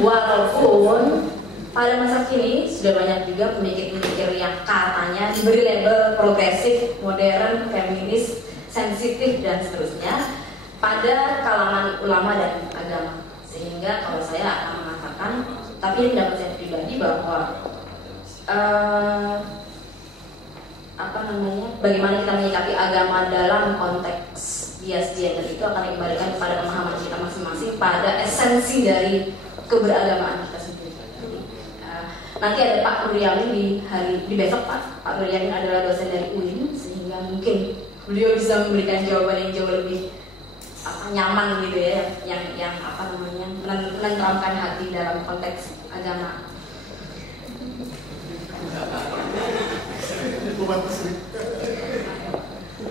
Walaupun pada masa kini sudah banyak juga pemikir-pemikir yang katanya diberi label progresif, modern, feminis, sensitif dan seterusnya pada kalangan ulama dan agama. Sehingga kalau saya akan mengatakan, tapi ini pendapat saya pribadi bahwa bagaimana kita menyikapi agama dalam konteks bias gender itu akan dikembalikan kepada pemahaman kita masing-masing pada esensi dari keberagamaan kita sendiri. Nanti ada Pak Nuryamin di besok Pak Nuryamin adalah dosen dari UIN, sehingga mungkin beliau bisa memberikan jawaban yang jauh lebih nyaman gitu ya, yang menenteramkan hati dalam konteks agama.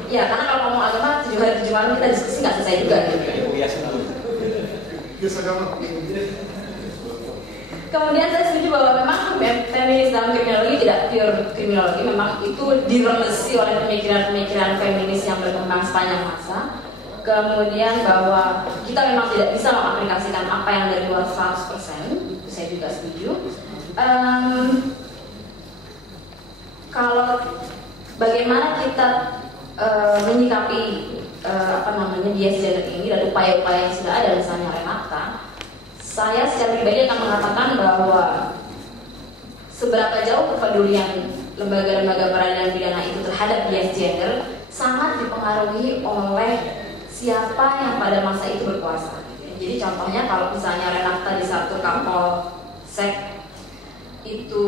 Ya, karena kalau ngomong agama 7 hari 7 malam kita diskusi nggak selesai juga gitu. Kemudian saya setuju bahwa memang feminis dalam kriminologi tidak pure kriminologi, memang itu diremesi oleh pemikiran-pemikiran feminis yang berkembang sepanjang masa. Kemudian bahwa kita memang tidak bisa mengaplikasikan apa yang dari luar 100%, itu saya juga setuju. Kalau bagaimana kita menyikapi bias gender ini dan upaya-upaya yang sudah ada, misalnya Renata, saya secara pribadi akan mengatakan bahwa seberapa jauh kepedulian lembaga-lembaga peradilan pidana itu terhadap bias gender sangat dipengaruhi oleh siapa yang pada masa itu berkuasa. Jadi contohnya kalau misalnya Renata di satu Kapolsek itu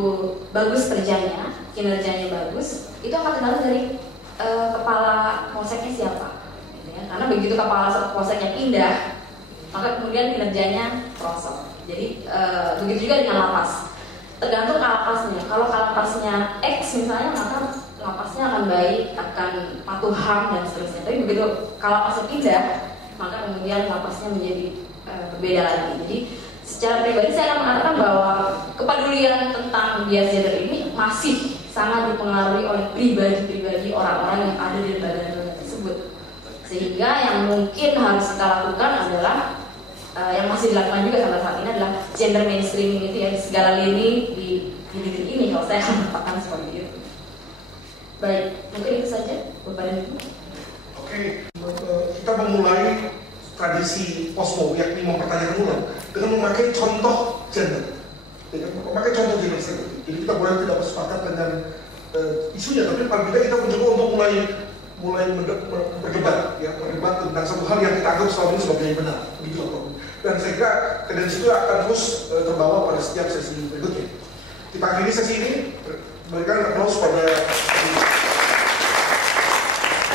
bagus kerjanya, kinerjanya bagus, itu akan tergantung dari kepala polseknya siapa. Karena begitu kepala polseknya pindah, maka kemudian kinerjanya merosot. Jadi begitu juga dengan lapas. Tergantung kalapasnya. Kalau kalapasnya X misalnya, maka lapasnya akan baik, akan patuh HAM dan seterusnya. Tapi begitu kalapasnya pindah, maka kemudian lapasnya menjadi berbeda lagi. Jadi secara pribadi saya akan mengatakan bahwa kepedulian tentang bias gender ini masih sangat dipengaruhi oleh pribadi-pribadi orang-orang yang ada di lembaga-lembaga tersebut. Sehingga yang mungkin harus kita lakukan adalah yang masih dilakukan juga sampai saat ini adalah gender mainstreaming itu ya, di segala lini di negeri ini, kalau saya mengatakan seperti itu. Baik, mungkin itu saja Bapak dan Ibu. Oke, kita memulai tradisi Osmo, yakni mempertanyakan ulang dengan memakai contoh gender. Memakai contoh gender saja. Jadi kita boleh tidak bersepakat dengan isunya, tapi paling tidak kita mencoba untuk mulai berdebat, ya, berdebat tentang satu hal yang kita anggap selama ini sebagai yang benar, begitu loh. Dan saya kira tendensi itu akan terus terbawa pada setiap sesi berikutnya. Kita akhiri sesi ini, berikan aplaus pada.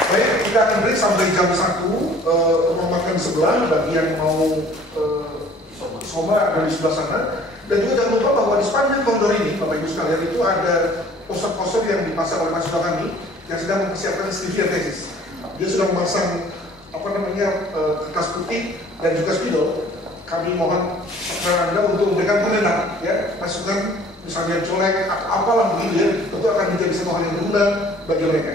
Baik, kita akan break sampai jam 1 rumah makan sebelah bagi yang mau soma dari sebelah sana. Dan juga jangan lupa bahwa di sepanjang koridor ini, Bapak Ibu sekalian, itu ada poster-poster yang dipasang oleh mahasiswa kami yang sedang mempersiapkan skripsi tesis. Dia sudah memasang kertas putih dan juga spidol. Kami mohon Anda untuk memberikan komentar, ya, masukan misalnya colek atau apalah begitu ya, tentu akan menjadi satu hal yang berguna bagi mereka.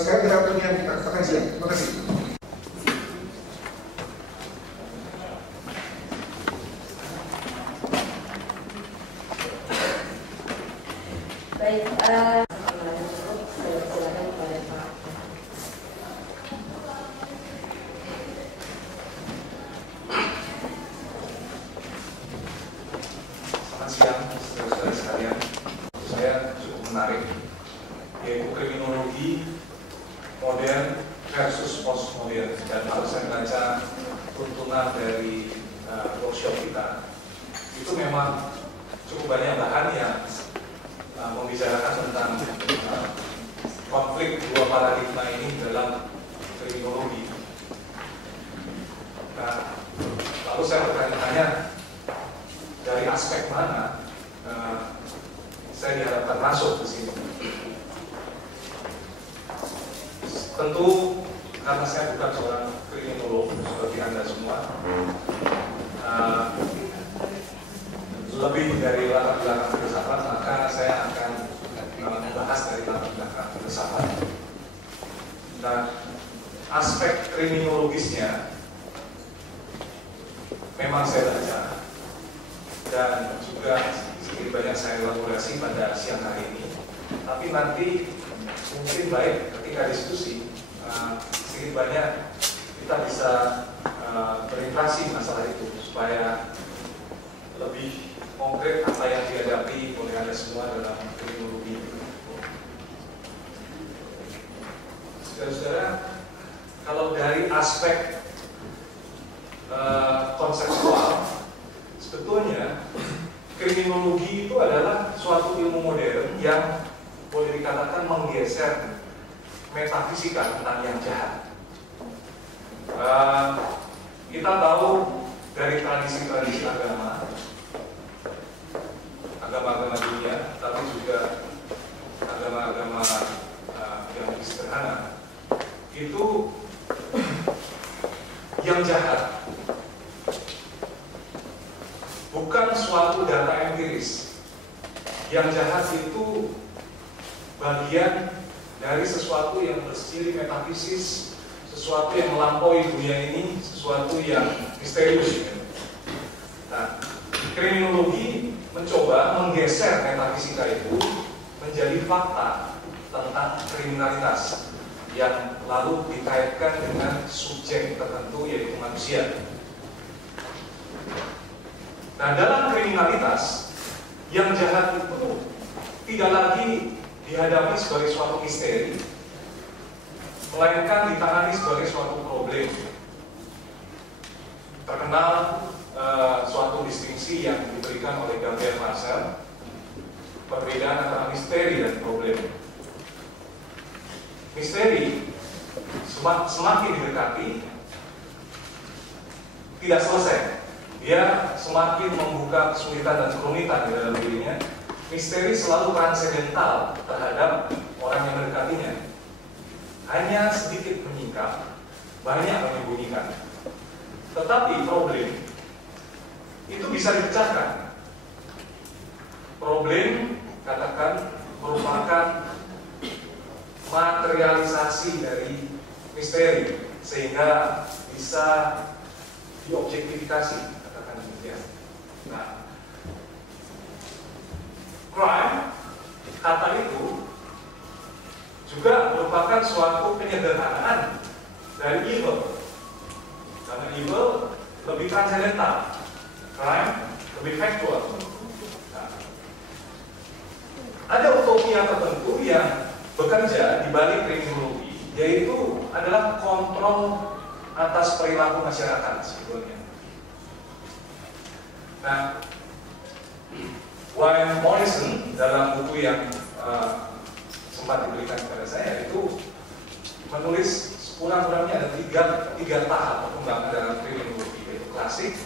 Sekarang kita punya makan siang. Terima kasih. Baik, selamat siang, saudara-saudara sekalian. Saya cukup menarik, yaitu kriminologi modern versus postmodern. Dan kalau saya baca tuntunan dari workshop kita, itu memang cukup banyak bahan yang membicarakan tentang konflik dua paradigma ini dalam kriminologi. Nah, lalu saya bertanya-tanya dari aspek mana saya diharapkan masuk ke sini. Tentu karena saya bukan seorang kriminolog seperti Anda semua, lebih dari latar belakang filsafat, maka saya akan membahas membahas dari latar belakang filsafat. Nah, aspek kriminologisnya memang saya baca dan juga sedikit banyak saya elaborasi pada siang hari ini. Tapi nanti mungkin baik ketika diskusi sedikit banyak kita bisa berinteraksi masalah itu supaya lebih konkret apa yang dihadapi oleh Anda semua dalam kriminologi. Saudara-saudara, kalau dari aspek konseptual, sebetulnya kriminologi itu adalah suatu ilmu modern yang boleh dikatakan menggeser metafisika tentang yang jahat. Kita tahu dari tradisi-tradisi agama dunia, tapi juga agama-agama yang lebih sederhana, itu yang jahat bukan suatu data empiris. Yang jahat itu bagian dari sesuatu yang bersifat metafisis, sesuatu yang melampaui dunia ini, sesuatu yang misterius. Nah, kriminologi mencoba menggeser metafisika itu menjadi fakta tentang kriminalitas yang lalu dikaitkan dengan subjek tertentu yaitu manusia. Nah, dalam kriminalitas yang jahat itu tidak lagi dihadapi sebagai suatu misteri, melainkan ditangani sebagai suatu problem. Terkenal suatu distingsi yang diberikan oleh Gabriel Marcel, perbedaan antara misteri dan problem. Misteri semakin didekati tidak selesai, dia semakin membuka kesulitan dan kerumitan di dalam dirinya. Misteri selalu transendental terhadap orang yang mendekatinya, hanya sedikit menyingkap, banyak menyembunyikan. Tetapi problem itu bisa dipecahkan. Problem, katakan, merupakan materialisasi dari misteri sehingga bisa diobjektifikasi, katakan demikian. Nah, crime, kata itu juga merupakan suatu penyederhanaan dari evil. Karena evil lebih transendental, crime lebih factual. Nah, ada utopia tertentu yang bekerja di balik kriminologi, yaitu adalah kontrol atas perilaku masyarakat sebetulnya. Nah, William Morrison dalam buku yang sempat diberikan kepada saya itu menulis kurang-kurangnya ada tiga tahap perkembangan dalam kriminologi, yaitu klasik,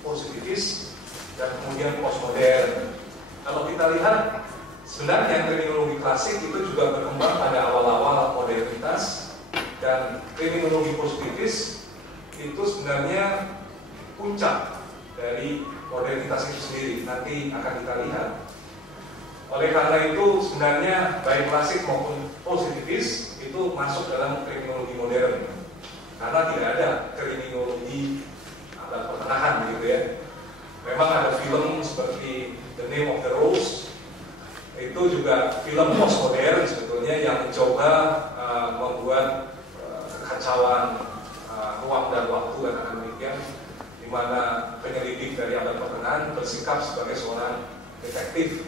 positivis, dan kemudian postmodern. Kalau kita lihat, sebenarnya kriminologi klasik itu juga berkembang pada awal-awal modernitas, dan kriminologi positivis itu sebenarnya puncak dari modernitas itu sendiri. Nanti akan kita lihat. Oleh karena itu sebenarnya baik klasik maupun positivis itu masuk dalam kriminologi modern, karena tidak ada kriminologi abad pertengahan gitu ya. Memang ada film seperti The Name of the Rose, itu juga film postmodern sebetulnya yang mencoba membuat kekacauan ruang dan waktu, katakan demikian, di mana penyelidik dari abad pertengahan bersikap sebagai seorang detektif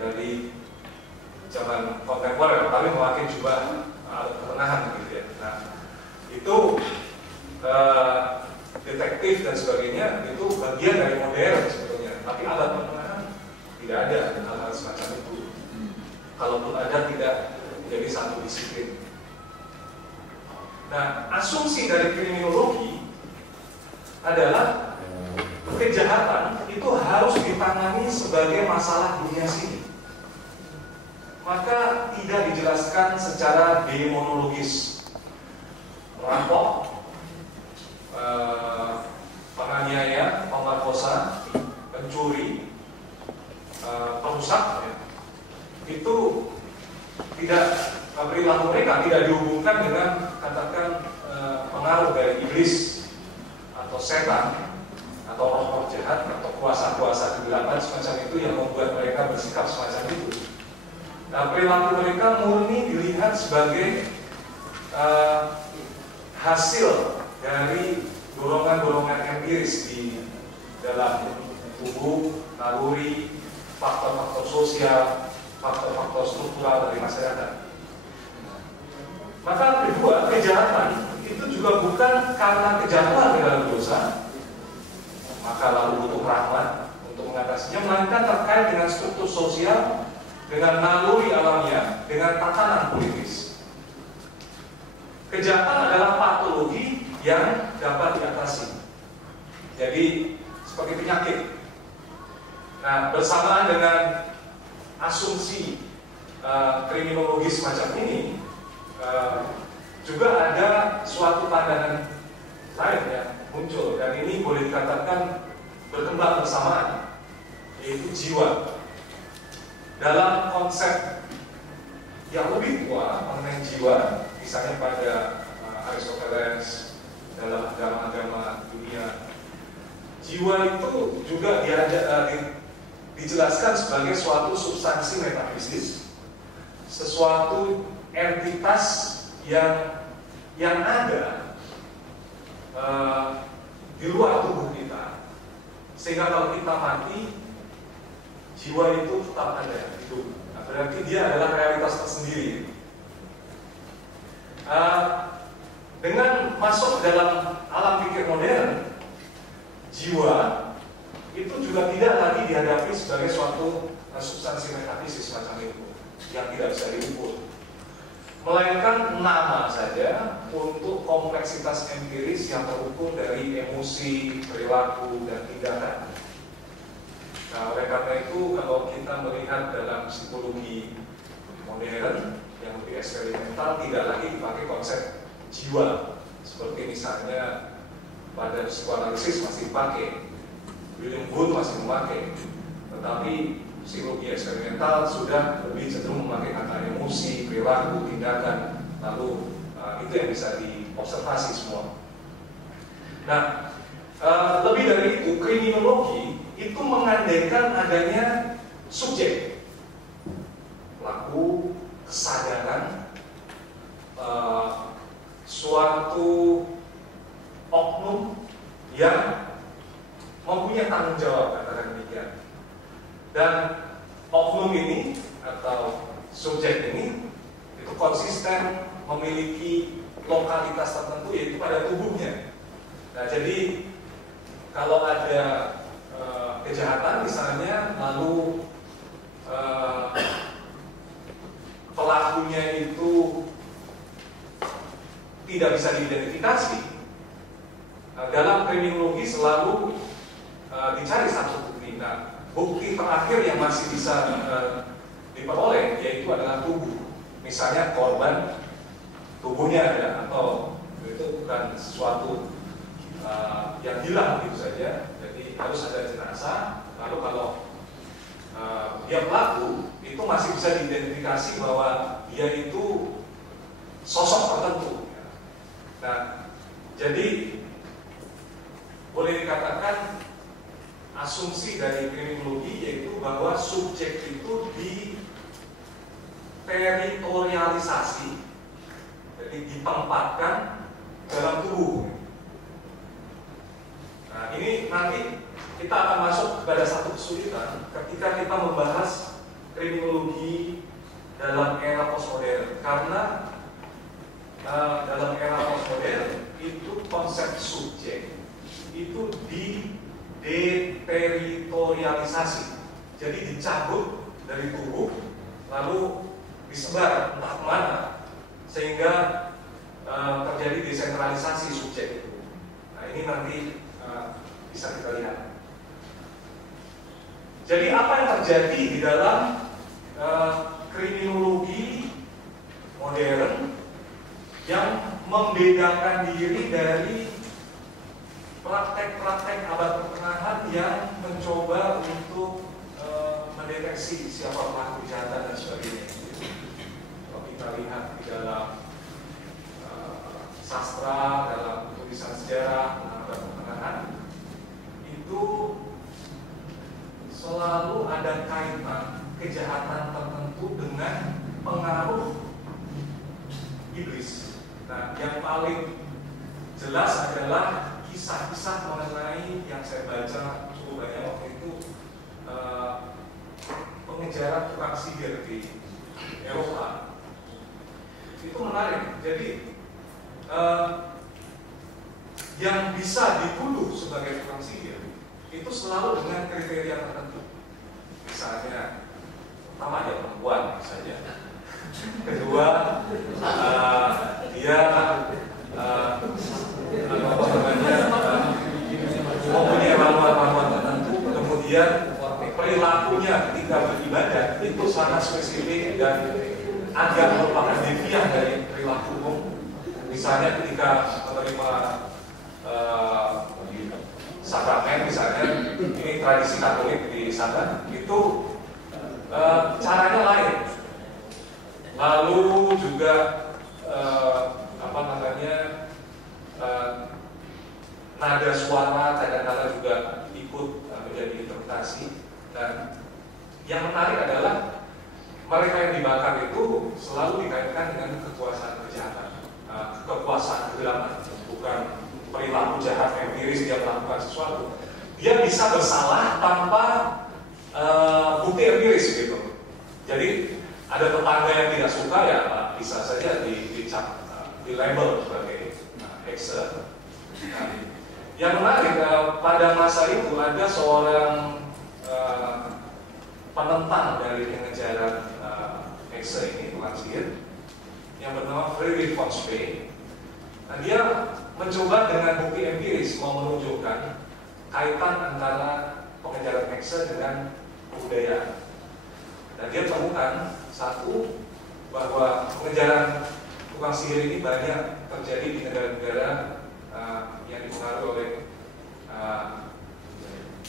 dari zaman kontemporer, tapi memakai jubah abad pertengahan gitu ya. Nah, itu detektif dan sebagainya itu bagian dari modern sebetulnya, tapi abad pertengahan tidak ada hal-hal semacam itu. Kalaupun ada, tidak menjadi satu disiplin. Nah, asumsi dari kriminologi adalah kejahatan itu harus ditangani sebagai masalah dunia sini. Maka tidak dijelaskan secara demonologis. Merampok, penganiaya, pemerkosa, pencuri, perusak, ya, itu mengatakan pengaruh dari iblis atau setan atau roh-roh jahat atau kuasa-kuasa kegelapan semacam itu yang membuat mereka bersikap semacam itu. Nah, perilaku mereka murni dilihat sebagai hasil dari dorongan-dorongan empiris di dalam tubuh, naluri, faktor-faktor sosial, faktor-faktor struktural dari masyarakat. Maka kedua, kejahatan itu juga bukan karena kejahatan dalam dosa, maka lalu butuh rahmat untuk mengatasinya, melainkan terkait dengan struktur sosial, dengan naluri alamiah, dengan tatanan politis. Kejahatan adalah patologi yang dapat diatasi. Jadi seperti penyakit. Nah, bersamaan dengan asumsi kriminologi semacam ini, juga ada suatu pandangan lain yang muncul, dan ini boleh dikatakan berkembang bersamaan, yaitu jiwa. Dalam konsep yang lebih tua mengenai jiwa, misalnya pada Aristoteles, dalam agama-agama dunia, jiwa itu juga dijelaskan sebagai suatu substansi metafisis, sesuatu entitas yang ada di luar tubuh kita, sehingga kalau kita mati, jiwa itu tetap ada hidup. Nah, berarti dia adalah realitas tersendiri. Dengan masuk ke dalam alam pikir modern, jiwa itu juga tidak lagi dihadapi sebagai suatu substansi metafisis semacam itu yang tidak bisa diukur, melainkan nama saja untuk kompleksitas empiris yang terukur dari emosi, perilaku, dan tindakan. Nah, oleh karena itu, kalau kita melihat dalam psikologi modern yang lebih eksperimental, tidak lagi dipakai konsep jiwa, seperti misalnya pada psikoanalisis masih dipakai, William Wundt masih memakai, tetapi psikologi eksperimental sudah lebih cenderung memakai kata emosi, perilaku, tindakan, lalu itu yang bisa diobservasi semua. Nah, lebih dari itu, kriminologi itu mengandaikan adanya subjek, pelaku, kesadaran, suatu oknum yang mempunyai tanggung jawab, katakan demikian. Dan oknum ini atau subjek ini itu konsisten memiliki lokalitas tertentu, yaitu pada tubuhnya. Nah, jadi kalau ada kejahatan misalnya, lalu pelakunya itu tidak bisa diidentifikasi, dalam kriminologi selalu dicari satu bukti. Nah, bukti terakhir yang masih bisa diperoleh yaitu adalah tubuh. Misalnya korban, tubuhnya ada, atau itu bukan sesuatu yang hilang gitu saja. Jadi harus ada jenazah. Lalu kalau dia pelaku, itu masih bisa diidentifikasi bahwa dia itu sosok tertentu. Nah, jadi boleh dikatakan asumsi dari kriminologi yaitu bahwa subjek itu diteritorialisasi, jadi ditempatkan dalam tubuh. Nah, ini nanti kita akan masuk kepada satu kesulitan ketika kita membahas kriminologi dalam era postmodern, karena dalam era postmodern itu konsep subjek itu dideteritorialisasi, jadi dicabut dari tubuh lalu disebar entah kemana, sehingga terjadi desentralisasi subjek itu. Nah, ini nanti bisa kita lihat. Jadi apa yang terjadi di dalam kriminologi modern yang membedakan diri dari praktek-praktek abad pertengahan yang mencoba untuk mendeteksi siapa pelaku kejahatan dan sebagainya. Kalau kita lihat di dalam paling jelas adalah kisah-kisah mengenai yang saya baca cukup banyak waktu itu, pengejaran tukang sihir di Eropa. Itu menarik. Jadi yang bisa dituduh sebagai tukang sihir itu selalu dengan kriteria tertentu. Misalnya, pertama dia perempuan saja. Kedua, dia mempunyai ramuan-ramuan tertentu. Kemudian perilakunya ketika beribadah itu sangat spesifik dan agak merupakan devian dari perilaku umum. Misalnya ketika menerima sakramen, misalnya ini tradisi Katolik di sana, itu caranya lain. Lalu juga nada suara kadang-kadang juga ikut menjadi interpretasi. Dan yang menarik adalah mereka yang dibakar itu selalu dikaitkan dengan kekuasaan kejahatan, kekuasaan kegelapan, bukan perilaku jahat empiris dia melakukan sesuatu. Dia bisa bersalah tanpa bukti empiris gitu. Jadi ada tetangga yang tidak suka, ya bisa saja dicap, di label sebagai hexe. Yang menarik, pada masa itu ada seorang penentang dari pengejaran hexe ini, tukang sihir, yang bernama Friedrich von Spee. Nah, dia mencoba dengan bukti empiris mau menunjukkan kaitan antara pengejaran hexe dengan kebudayaan. Dan dia temukan satu, bahwa pengejaran tukang sihir ini banyak terjadi di negara-negara yang dipengaruhi oleh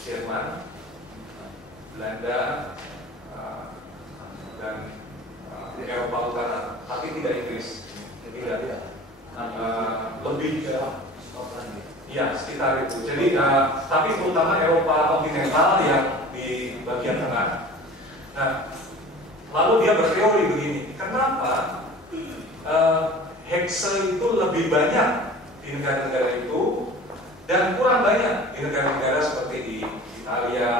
Jerman, Belanda, dan Eropa Utara, tapi tidak Inggris. Tidak. Lebih ke ya sekitar itu. Jadi tapi terutama Eropa kontinental yang di bagian tengah. Nah, lalu dia berteori begini, kenapa hexe itu lebih banyak di negara-negara itu dan kurang banyak di negara-negara seperti di Italia,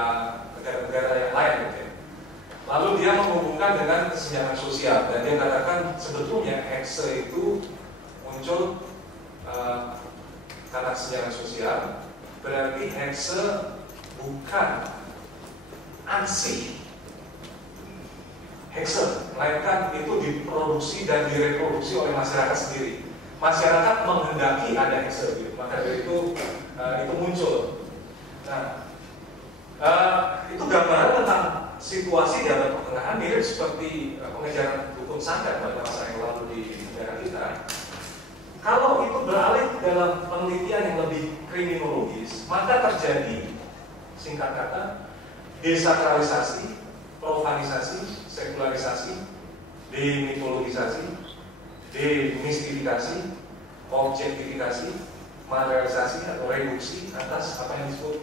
negara-negara yang lain gitu ya. Lalu dia menghubungkan dengan kesenjangan sosial, dan dia katakan sebetulnya hexe itu muncul karena kesenjangan sosial. Berarti hexe bukan ansih hexe, melainkan itu diproduksi dan direproduksi oleh masyarakat sendiri. Masyarakat menghendaki ada hexe, gitu. Maka dari itu muncul. Nah, itu gambaran tentang situasi di abad pertengahan mirip seperti pengejaran dukun santet pada masa yang lalu di negara kita. Kalau itu beralih dalam penelitian yang lebih kriminologis, maka terjadi, singkat kata, desakralisasi, profanisasi, sekularisasi, demitologisasi, demistifikasi, objektifikasi, materialisasi atau reduksi atas apa yang disebut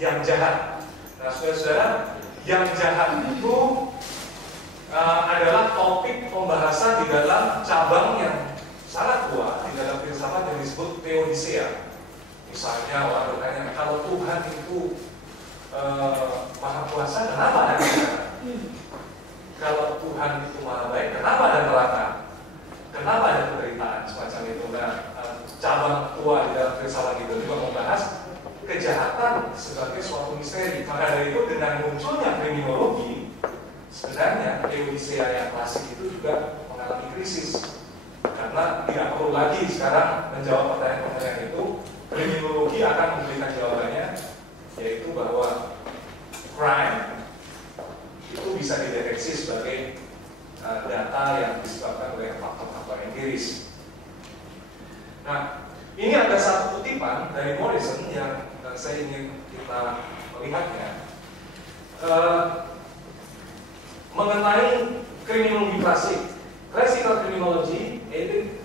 yang jahat. Nah, saudara-saudara, yang jahat itu adalah topik pembahasan di dalam cabang yang sangat kuat di dalam filsafat yang disebut theodicea. Misalnya orang bertanya, kalau Tuhan itu maha kuasa, kenapa ada neraka? Kalau Tuhan itu maha baik, kenapa ada neraka? Kenapa ada penderitaan semacam itu? Nah, cabang tua di dalam filsafat itu juga membahas kejahatan sebagai suatu misteri. Maka dari itu, dengan munculnya kriminologi, sebenarnya theodicea yang klasik itu juga mengalami krisis. Karena tidak perlu lagi sekarang menjawab pertanyaan-pertanyaan itu, kriminologi akan memberikan jawabannya, yaitu bahwa crime itu bisa dideteksi sebagai data yang disebabkan oleh faktor-faktor empiris. Nah, ini ada satu kutipan dari Morrison yang saya ingin kita melihatnya mengenai kriminologi klasik. Classical criminology aided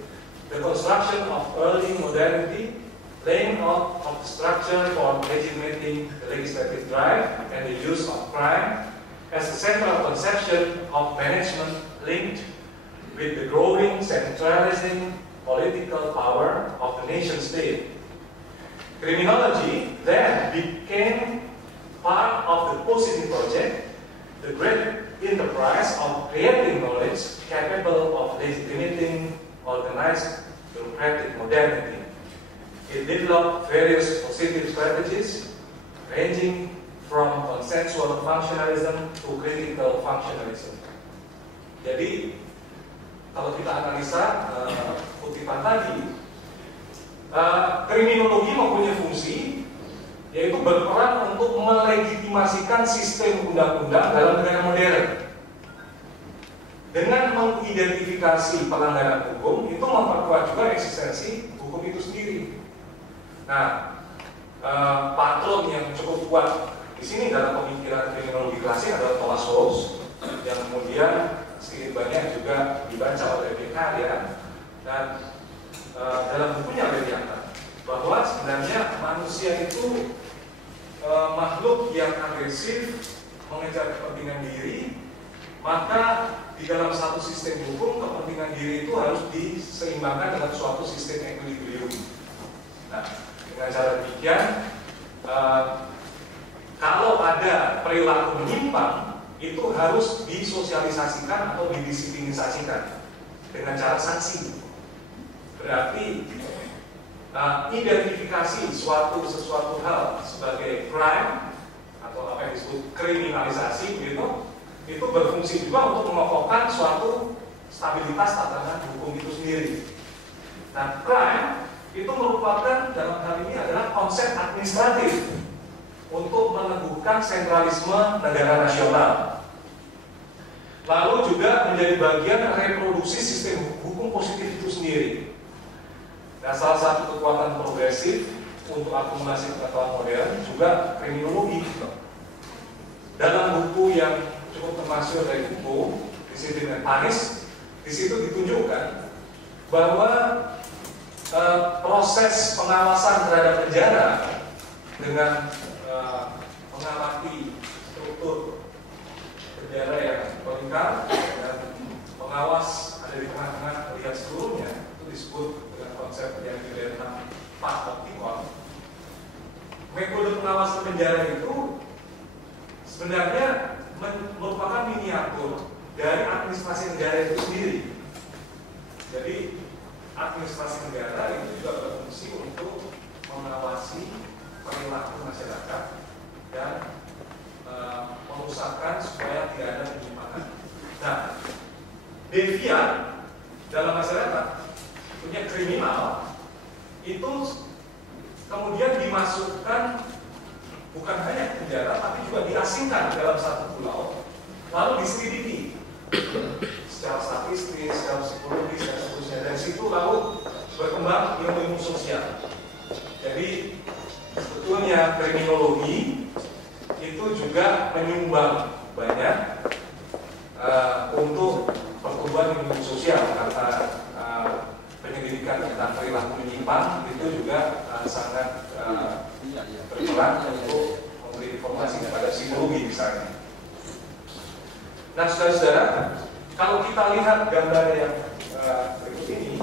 the construction of early modernity, laying out of the structure for legitimating the legislative drive and the use of crime as a central conception of management linked with the growing centralism political power of the nation state. Criminology then became part of the positive project, the great enterprise of creating knowledge capable of legitimating organized bureaucratic modernity. It developed various positive strategies ranging from consensual functionalism to critical functionalism. Jadi kalau kita analisa kutipan tadi, kriminologi mempunyai fungsi yaitu berperan untuk melegitimasikan sistem undang-undang dalam negara modern. Dengan mengidentifikasi pelanggaran hukum, itu memperkuat juga eksistensi hukum itu sendiri. Nah, patron yang cukup kuat di sini dalam pemikiran kriminologi klasik adalah Thomas Rawls, yang kemudian sedikit banyak juga dibaca oleh Beccari, dan dalam bukunya Leviathan, bahwa sebenarnya manusia itu makhluk yang agresif, mengejar kepentingan diri, maka di dalam satu sistem hukum kepentingan diri itu harus diseimbangkan dengan suatu sistem equilibrium. Nah, dengan cara demikian, kalau ada perilaku menyimpang, itu harus disosialisasikan atau didisiplinisasikan dengan cara sanksi. Berarti identifikasi sesuatu hal sebagai crime atau apa yang disebut kriminalisasi begitu, itu berfungsi juga untuk mengokohkan suatu stabilitas tatanan hukum itu sendiri. Nah, crime itu merupakan dalam hal ini adalah konsep administratif untuk meneguhkan sentralisme negara nasional. Lalu juga menjadi bagian reproduksi sistem hukum positif itu sendiri. Nah, salah satu kekuatan progresif untuk akumulasi pengetahuan modern juga kriminologi. Dalam buku yang cukup termasyhur dari buku Disiplin dan Panis, di situ ditunjukkan bahwa proses pengawasan terhadap penjara dengan mengamati struktur penjara yang melingkar dan pengawas ada di tengah-tengah melihat seluruhnya, itu disebut dengan konsep yang diberikan Pak Optikon. Metode pengawasan penjara itu sebenarnya merupakan miniatur dari administrasi negara itu sendiri. Jadi administrasi negara itu juga berfungsi untuk mengawasi perilaku masyarakat dan mengusahakan supaya tidak ada penyimpangan. Nah, devian dalam masyarakat punya kriminal itu kemudian dimasukkan bukan hanya ke penjara, tapi juga diasingkan dalam satu pulau, lalu diselidiki secara statistik, secara psikologis, dan seterusnya. Dari situ lalu berkembang ilmu sosial. Jadi sebetulnya kriminologi itu juga menyumbang banyak untuk pertumbuhan ilmu sosial, karena penyelidikan tentang perilaku menyimpang itu juga sangat berperan untuk memberi informasi kepada psikologi misalnya. Nah, saudara-saudara, kalau kita lihat gambar yang berikut ini,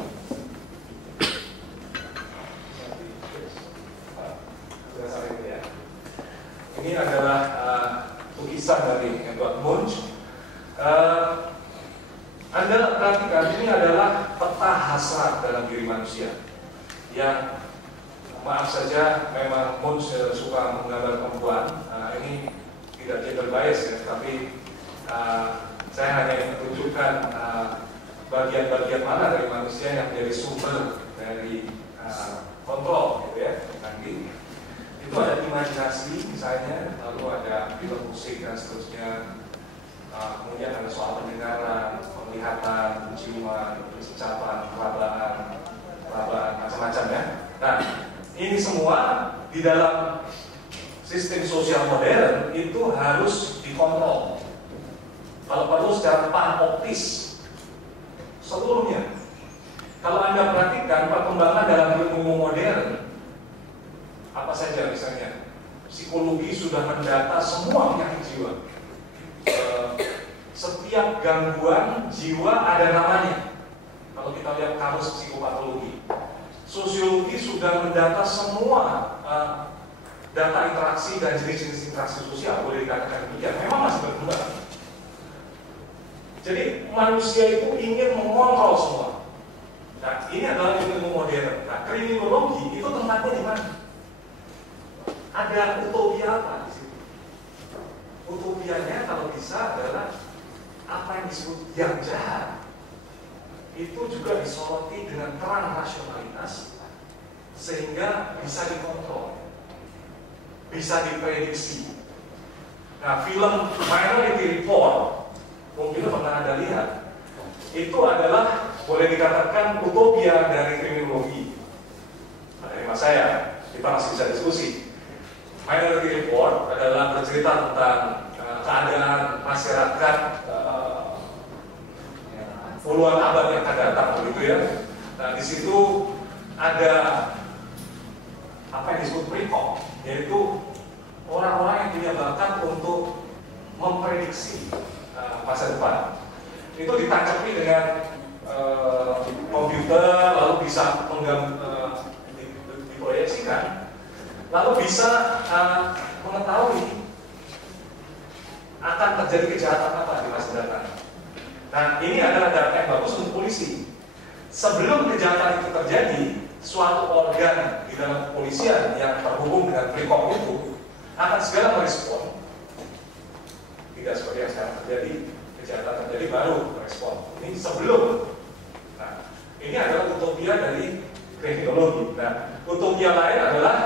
ini adalah lukisan dari Edward Munch. Anda perhatikan, ini adalah peta hasrat dalam diri manusia yang, maaf saja, memang Munch suka menggambar perempuan. Ini tidak gender bias ya, tapi saya hanya ingin menunjukkan bagian-bagian mana dari manusia yang menjadi sumber dari kontrol, gitu ya. Nanti itu ada imajinasi misalnya, lalu ada film musik dan seterusnya. Kemudian ada soal pendengaran, penglihatan, penciuman, ucapan, perabaan, macam-macam ya. Nah, ini semua di dalam sistem sosial modern itu harus dikontrol. Kalau perlu secara panoptis seluruhnya. Kalau Anda perhatikan perkembangan dalam ilmu modern, apa saja misalnya, psikologi sudah mendata semua penyakit jiwa. Setiap gangguan jiwa ada namanya. Kalau kita kita lihat kamus psikopatologi, sosiologi sudah mendata semua data interaksi dan jenis-jenis interaksi sosial, boleh dikatakan demikian. Memang masih berkembang. Jadi manusia itu ingin mengontrol semua. Nah, ini adalah ilmu modern. Nah, kriminologi itu tempatnya di mana? Ada utopia apa di situ? Utopianya kalau bisa adalah apa yang disebut yang jahat itu juga disoroti dengan terang rasionalitas sehingga bisa dikontrol, bisa diprediksi. Nah, film Minority Report mungkin pernah Anda lihat, itu adalah boleh dikatakan utopia dari kriminologi. Pada hemat saya, kita masih bisa diskusi. Minority Report adalah bercerita tentang keadaan masyarakat puluhan abad yang akan datang, begitu ya. Nah, di situ ada apa yang disebut prekop, yaitu orang-orang yang punya bakat untuk memprediksi masa depan. Itu ditangkapi dengan komputer, lalu bisa diproyeksikan, lalu bisa mengetahui akan terjadi kejahatan apa di masa datang. Nah, ini adalah data yang bagus untuk polisi. Sebelum kejahatan itu terjadi, suatu organ di dalam kepolisian yang terhubung dengan prekop itu akan segera merespon. Tidak seperti yang sekarang terjadi, kejahatan terjadi baru merespon. Ini sebelum. Nah, ini adalah utopia dari kriminologi. Nah, utopia lain adalah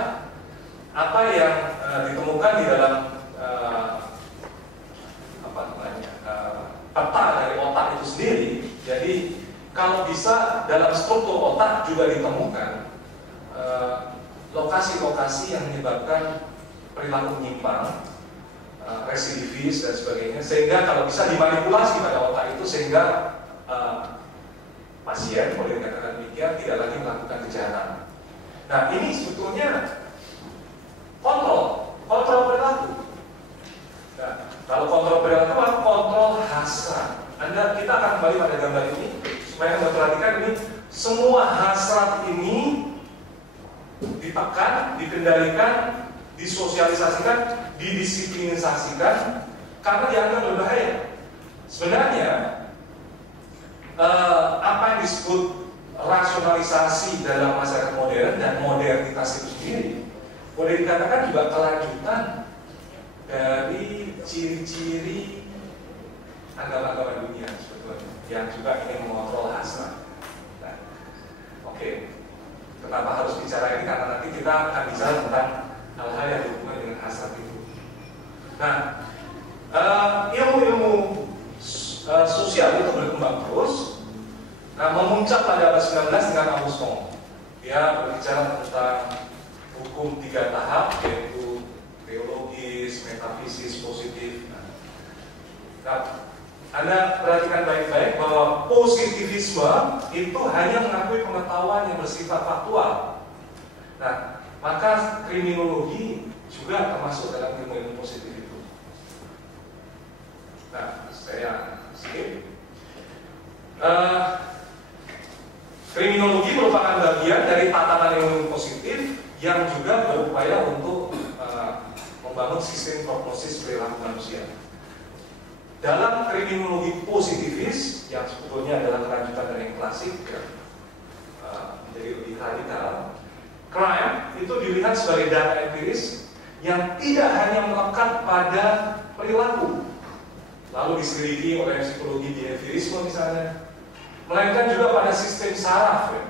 apa yang ditemukan di dalam peta dari otak itu sendiri. Jadi kalau bisa dalam struktur otak juga ditemukan lokasi-lokasi yang menyebabkan perilaku menyimpang, residivis dan sebagainya, sehingga kalau bisa dimanipulasi pada otak itu sehingga pasien, boleh dikatakan demikian, tidak lagi melakukan kejahatan. Nah, ini sebetulnya kontrol perilaku. Nah, kalau kontrol perilaku, kontrol hasrat. Kita akan kembali pada gambar ini supaya Anda perhatikan ini, semua hasrat ini ditekan, dikendalikan, disosialisasikan, didisiplinisasikan karena dianggap berbahaya. Sebenarnya apa yang disebut rasionalisasi dalam masyarakat modern dan modernitas itu sendiri boleh dikatakan juga kelanjutan dari ciri-ciri agama-agama dunia sebetulnya yang juga ingin mengontrol hasrat. Nah, oke. Kenapa harus bicara ini? Karena nanti kita akan bicara tentang hal-hal yang berhubungan dengan hasrat itu. Nah, ilmu-ilmu sosial itu berkembang terus. Nah, memuncak pada abad 19 dengan Augustin. Dia berbicara tentang hukum 3 tahap, yaitu teologis, metafisis, positif. Nah, Anda perhatikan baik-baik bahwa positivisme itu hanya mengakui pengetahuan yang bersifat faktual. Nah, maka kriminologi juga termasuk dalam ilmu-ilmu positif itu. Nah, saya skip. Kriminologi merupakan bagian dari tatanan ilmu positif yang juga berupaya untuk membangun sistem prognosis perilaku manusia. Dalam kriminologi positivis yang sebetulnya adalah kelanjutan dari yang klasik, menjadi lebih radikal, crime itu dilihat sebagai data empiris yang tidak hanya melekat pada perilaku, lalu diselidiki oleh psikologi behaviorisme misalnya, melainkan juga pada sistem saraf ya.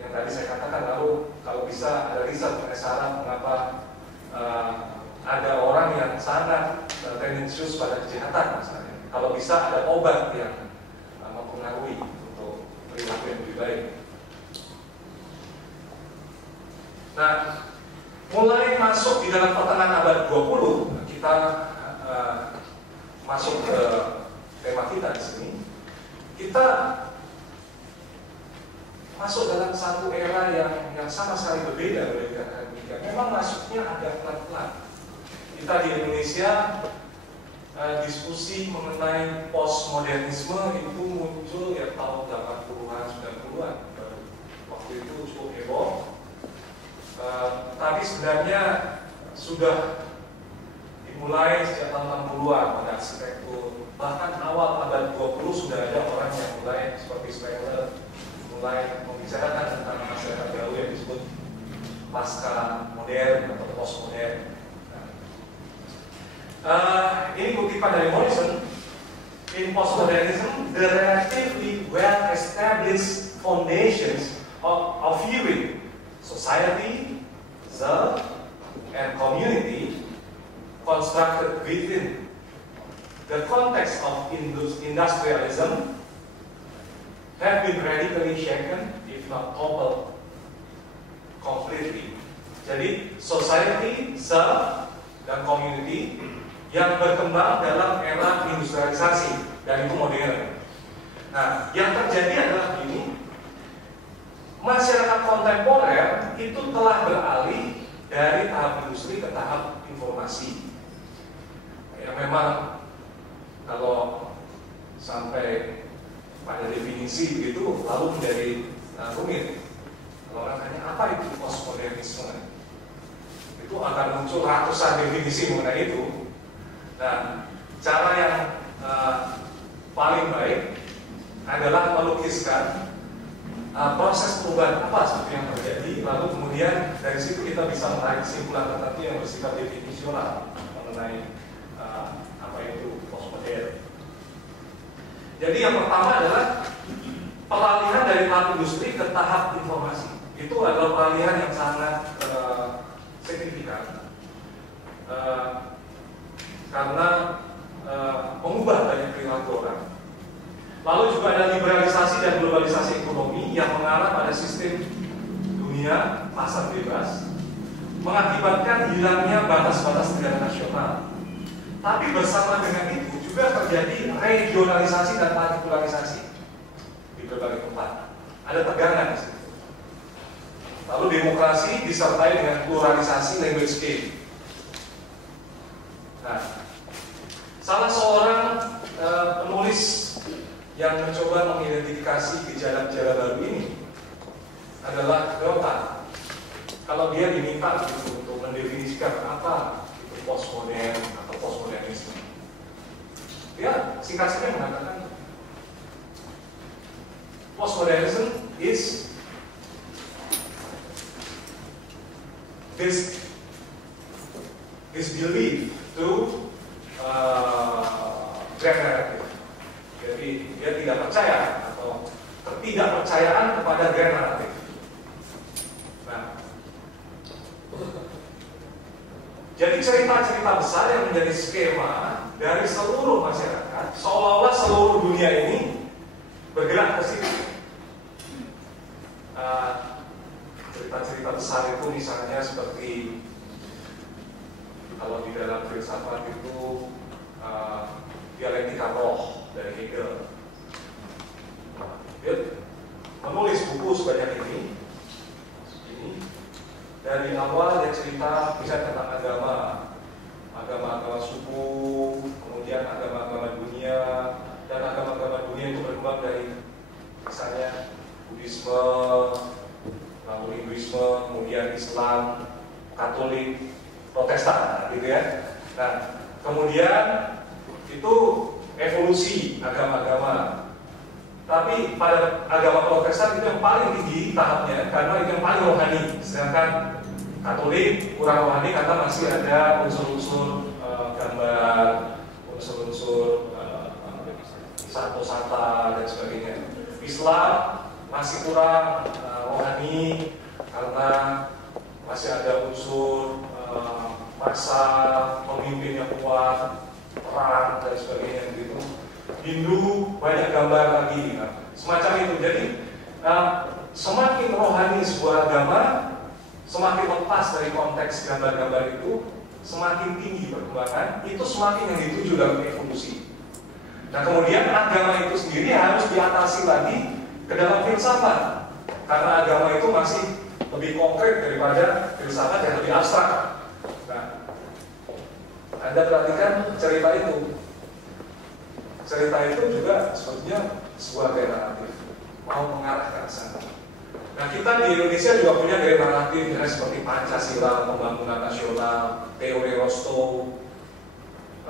Yang tadi saya katakan, lalu kalau bisa ada riset mengenai saraf, mengapa ada orang yang sangat tendensius pada kejahatan misalnya. Kalau bisa ada obat yang mempengaruhi untuk perilaku yang lebih baik. Nah, mulai masuk di dalam pertengahan abad 20, kita masuk ke tema kita di sini. Kita masuk dalam satu era yang sama sekali berbeda boleh dikatakan demikian. Memang masuknya agak pelan-pelan. Kita di Indonesia diskusi mengenai postmodernisme itu muncul ya tahun 80-an, 90-an. Waktu itu cukup heboh. Tapi sebenarnya sudah dimulai sejak tahun 60-an pada arsitektur. Bahkan awal abad 20 sudah ada orang yang mulai seperti Spengler mulai membicarakan tentang masyarakat gaul yang disebut pasca modern atau postmodern. Ini kutipan dari Morrison. In postmodernism, the relatively well-established foundations of viewing society, self, and community constructed within the context of industrialism have been radically shaken, if not toppled completely. Jadi, society, self, dan community yang berkembang dalam era industrialisasi dan itu modern. Nah, yang terjadi adalah begini, masyarakat kontemporer itu telah beralih dari tahap industri ke tahap informasi. Ya memang kalau sampai pada definisi begitu lalu menjadi rumit. Kalau orang tanya apa itu postmodernisme, itu akan muncul ratusan definisi mengenai itu. Dan cara yang paling baik adalah melukiskan proses perubahan apa seperti yang terjadi, lalu kemudian dari situ kita bisa menarik kesimpulan tertentu yang bersifat definisional mengenai apa itu postmodern. Jadi yang pertama adalah peralihan dari tahap industri ke tahap informasi. Itu adalah peralihan yang sangat signifikan. Karena mengubah banyak perilaku orang. Lalu juga ada liberalisasi dan globalisasi ekonomi yang mengarah pada sistem dunia pasar bebas, mengakibatkan hilangnya batas-batas negara nasional. Tapi bersama dengan itu juga terjadi regionalisasi dan partikularisasi di berbagai tempat. Ada tegangan di situ. Lalu demokrasi disertai dengan pluralisasi language game. Nah, salah seorang penulis yang mencoba mengidentifikasi gejala-gejala baru ini adalah Grotta. Kalau dia diminta untuk mendefinisikan apa itu postmodern atau postmodernisme, dia singkat-singkat mengatakan postmodernism is this belief to grand narrative. Jadi dia tidak percaya atau ketidakpercayaan kepada grand narrative. Nah, jadi cerita-cerita besar yang menjadi skema dari seluruh masyarakat, seolah-olah seluruh dunia ini bergerak ke situ. Cerita-cerita besar itu misalnya seperti kalau di dalam filsafat itu dialektika roh dari Hegel. Dia menulis buku sebanyak ini dari awal dia cerita bisa tentang agama suku, kemudian agama-agama dunia, dan agama-agama dunia itu berkembang dari misalnya Buddhisme, lalu Hinduisme, kemudian Islam, Katolik, Protestan, gitu ya. Nah, kemudian itu evolusi agama-agama. Tapi pada agama Protestan itu yang paling tinggi tahapnya karena itu yang paling rohani. Sedangkan Katolik kurang rohani karena masih ada unsur-unsur gambar, unsur-unsur santa dan sebagainya. Islam masih kurang rohani karena masih ada unsur massa, pemimpin yang kuat, perang dan sebagainya gitu. Hindu banyak gambar lagi, semacam itu. Jadi semakin rohani sebuah agama, semakin lepas dari konteks gambar-gambar itu, semakin tinggi perkembangan, itu semakin yang dituju dalam evolusi. Nah kemudian agama itu sendiri harus diatasi lagi ke dalam filsafat, karena agama itu masih lebih konkret daripada filsafat yang lebih abstrak. Nah, Anda perhatikan cerita itu. cerita itu juga sebetulnya sebuah gaya naratif, mau mengarah ke sana. Nah, kita di Indonesia juga punya gaya naratif ya, seperti Pancasila, pembangunan nasional, teori Rostow.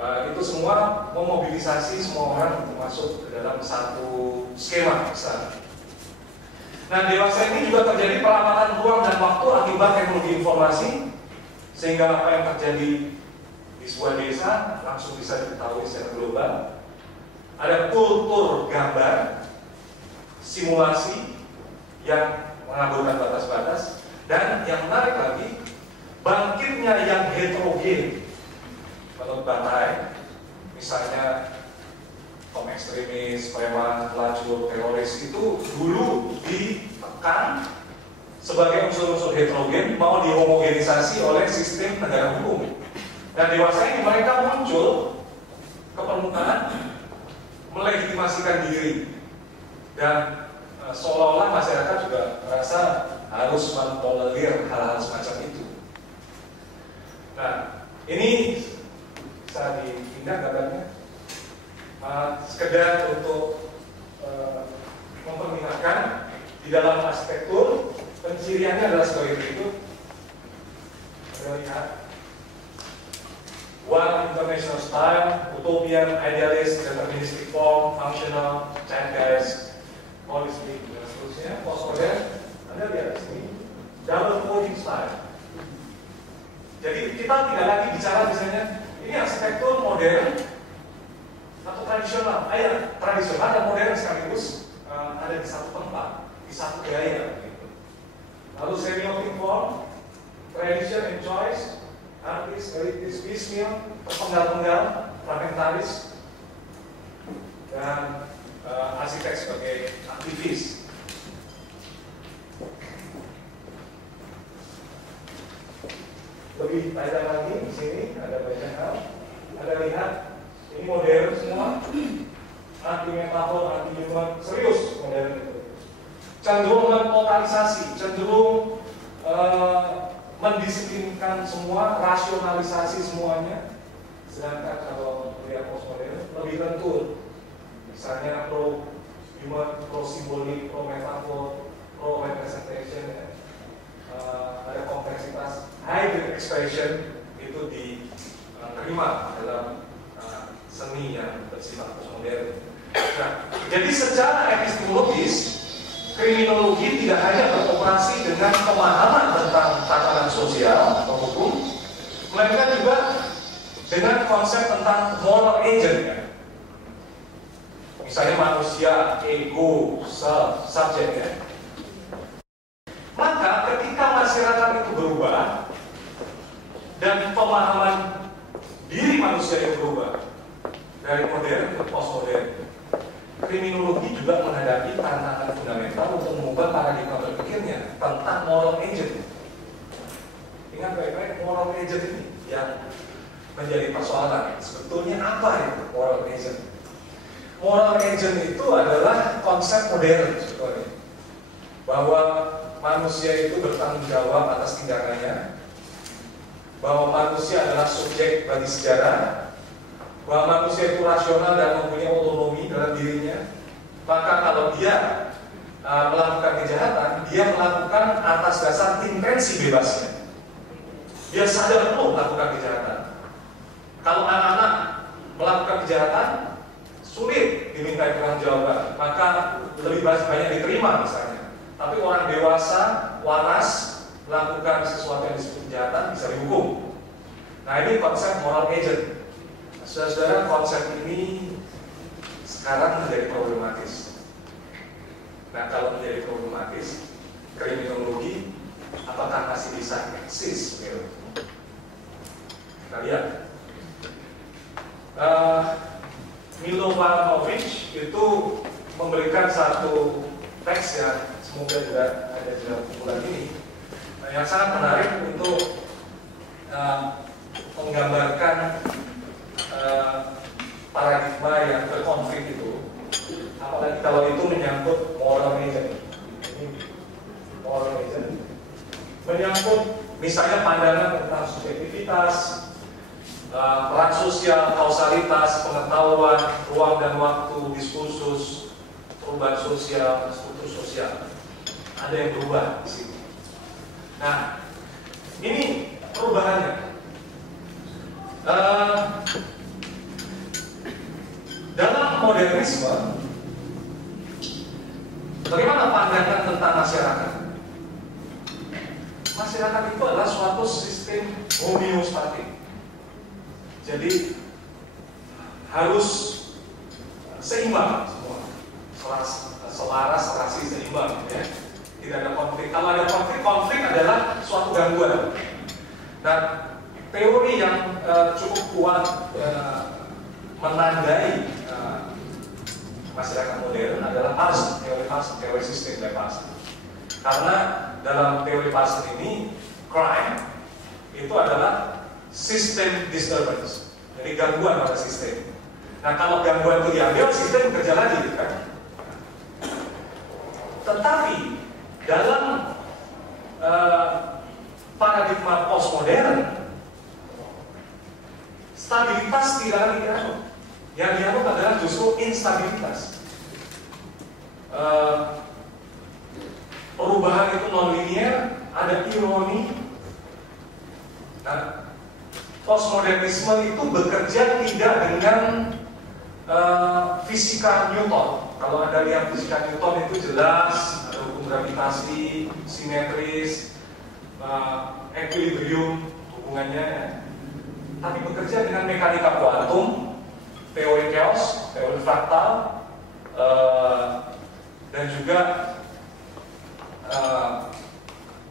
Itu semua memobilisasi semua orang untuk masuk ke dalam satu skema besar. Nah, dewasa ini juga terjadi perlambatan ruang dan waktu akibat teknologi informasi, sehingga apa yang terjadi di sebuah desa langsung bisa diketahui secara global. Ada kultur gambar, simulasi yang mengaburkan batas-batas, dan yang menarik lagi, bangkitnya yang heterogen. Menurut Bataille, misalnya kaum ekstremis, preman, pelacur, teroris itu dulu ditekan sebagai unsur-unsur heterogen, mau dihomogenisasi oleh sistem negara hukum. Dan dewasa ini mereka muncul ke permukaan, melegitimasikan diri, dan seolah-olah masyarakat juga merasa harus mentolerir hal-hal semacam itu. Nah, ini bisa dipindah gambarnya. Sekedar untuk memperlihatkan di dalam arsitektur penciriannya adalah sebagai berikut. Kita lihat one international style, utopian, idealist, deterministic form, functional, zeitgeist, holistic, dan seterusnya. Postmodern, Anda lihat di sini, double coding style. Jadi kita tidak lagi bicara misalnya ini arsitektur modern atau tradisional. Tradisional dan modern sekaligus ada di satu tempat, di satu gaya. Lalu semiotic form, tradition and choice, artis, elitis, piecemeal, terpenggal-penggal, fragmentaris, dan arsitek sebagai aktivis. Lebih tajam lagi di sini ada banyak hal. Ada lihat ini modern semua, anti metafor, anti human, serius modern itu. Cenderung mentotalisasi, cenderung mendisiplinkan semua, rasionalisasi semuanya. Sedangkan kalau melihat postmodern lebih lentur, misalnya pro human, pro simbolik, pro metafor, pro representation, ya. Ada kompleksitas, hybrid expression itu diterima dalam seni yang bersifat postmodern. Nah, jadi secara epistemologis, kriminologi tidak hanya beroperasi dengan pemahaman tentang tatanan sosial atau hukum, melainkan juga dengan konsep tentang moral agent, ya. Misalnya manusia, ego, self, subject, ya. Maka ketika masyarakat itu berubah dan pemahaman diri manusia itu berubah dari modern ke postmodern, kriminologi juga menghadapi tantangan fundamental untuk mengubah paradigma berpikirnya tentang moral agent. Ingat baik-baik moral agent ini yang menjadi persoalan. Sebetulnya apa itu moral agent? Moral agent itu adalah konsep modern sebetulnya, bahwa manusia itu bertanggung jawab atas tindakannya, bahwa manusia adalah subjek bagi sejarah, bahwa manusia itu rasional dan mempunyai otonomi dalam dirinya. Maka kalau dia melakukan kejahatan, dia melakukan atas dasar intensi bebasnya. Dia sadar penuh melakukan kejahatan. Kalau anak-anak melakukan kejahatan, sulit diminta pertanggungjawaban, maka lebih banyak diterima misalnya. Tapi orang dewasa, waras, melakukan sesuatu yang disebut kejahatan bisa dihukum. Nah, ini konsep moral agent. Saudara-saudara, konsep ini sekarang menjadi problematis. Nah, kalau menjadi problematis, kriminologi apakah masih bisa eksis? Kita lihat. Milovanovic itu memberikan satu teks yang semoga juga ada di dalam kumpulan ini, yang sangat menarik untuk menggambarkan paradigma yang berkonflik itu, apalagi kalau itu menyangkut moral agent. Moral agent menyangkut misalnya pandangan tentang subjektivitas, peran sosial, kausalitas, pengetahuan, ruang dan waktu, diskursus, perubahan sosial, struktur sosial. Ada yang berubah di sini. Nah, ini perubahannya. Dalam modernisme, bagaimana pandangan tentang masyarakat? Masyarakat itu adalah suatu sistem homeostatik. Jadi harus seimbang semua, selaras, serasi, seimbang, ya. Tidak ada konflik. Kalau ada konflik adalah suatu gangguan. Nah, teori yang cukup kuat menandai masyarakat modern adalah Parsons, teori sistem dari Parsons. Karena dalam teori Parsons ini, crime itu adalah system disturbance, jadi gangguan pada sistem. Nah, kalau gangguan itu diambil, sistem bekerja lagi, kan? Tetapi dalam paradigma postmodern, stabilitas tidak lagi dianut. Yang dianut adalah justru instabilitas. Perubahan itu non-linear, ada ironi. Nah, postmodernisme itu bekerja tidak dengan fisika Newton. Kalau Anda lihat fisika Newton itu jelas, ada hukum gravitasi, simetris, equilibrium hubungannya. Tapi bekerja dengan mekanika kuantum, teori chaos, teori fraktal, dan juga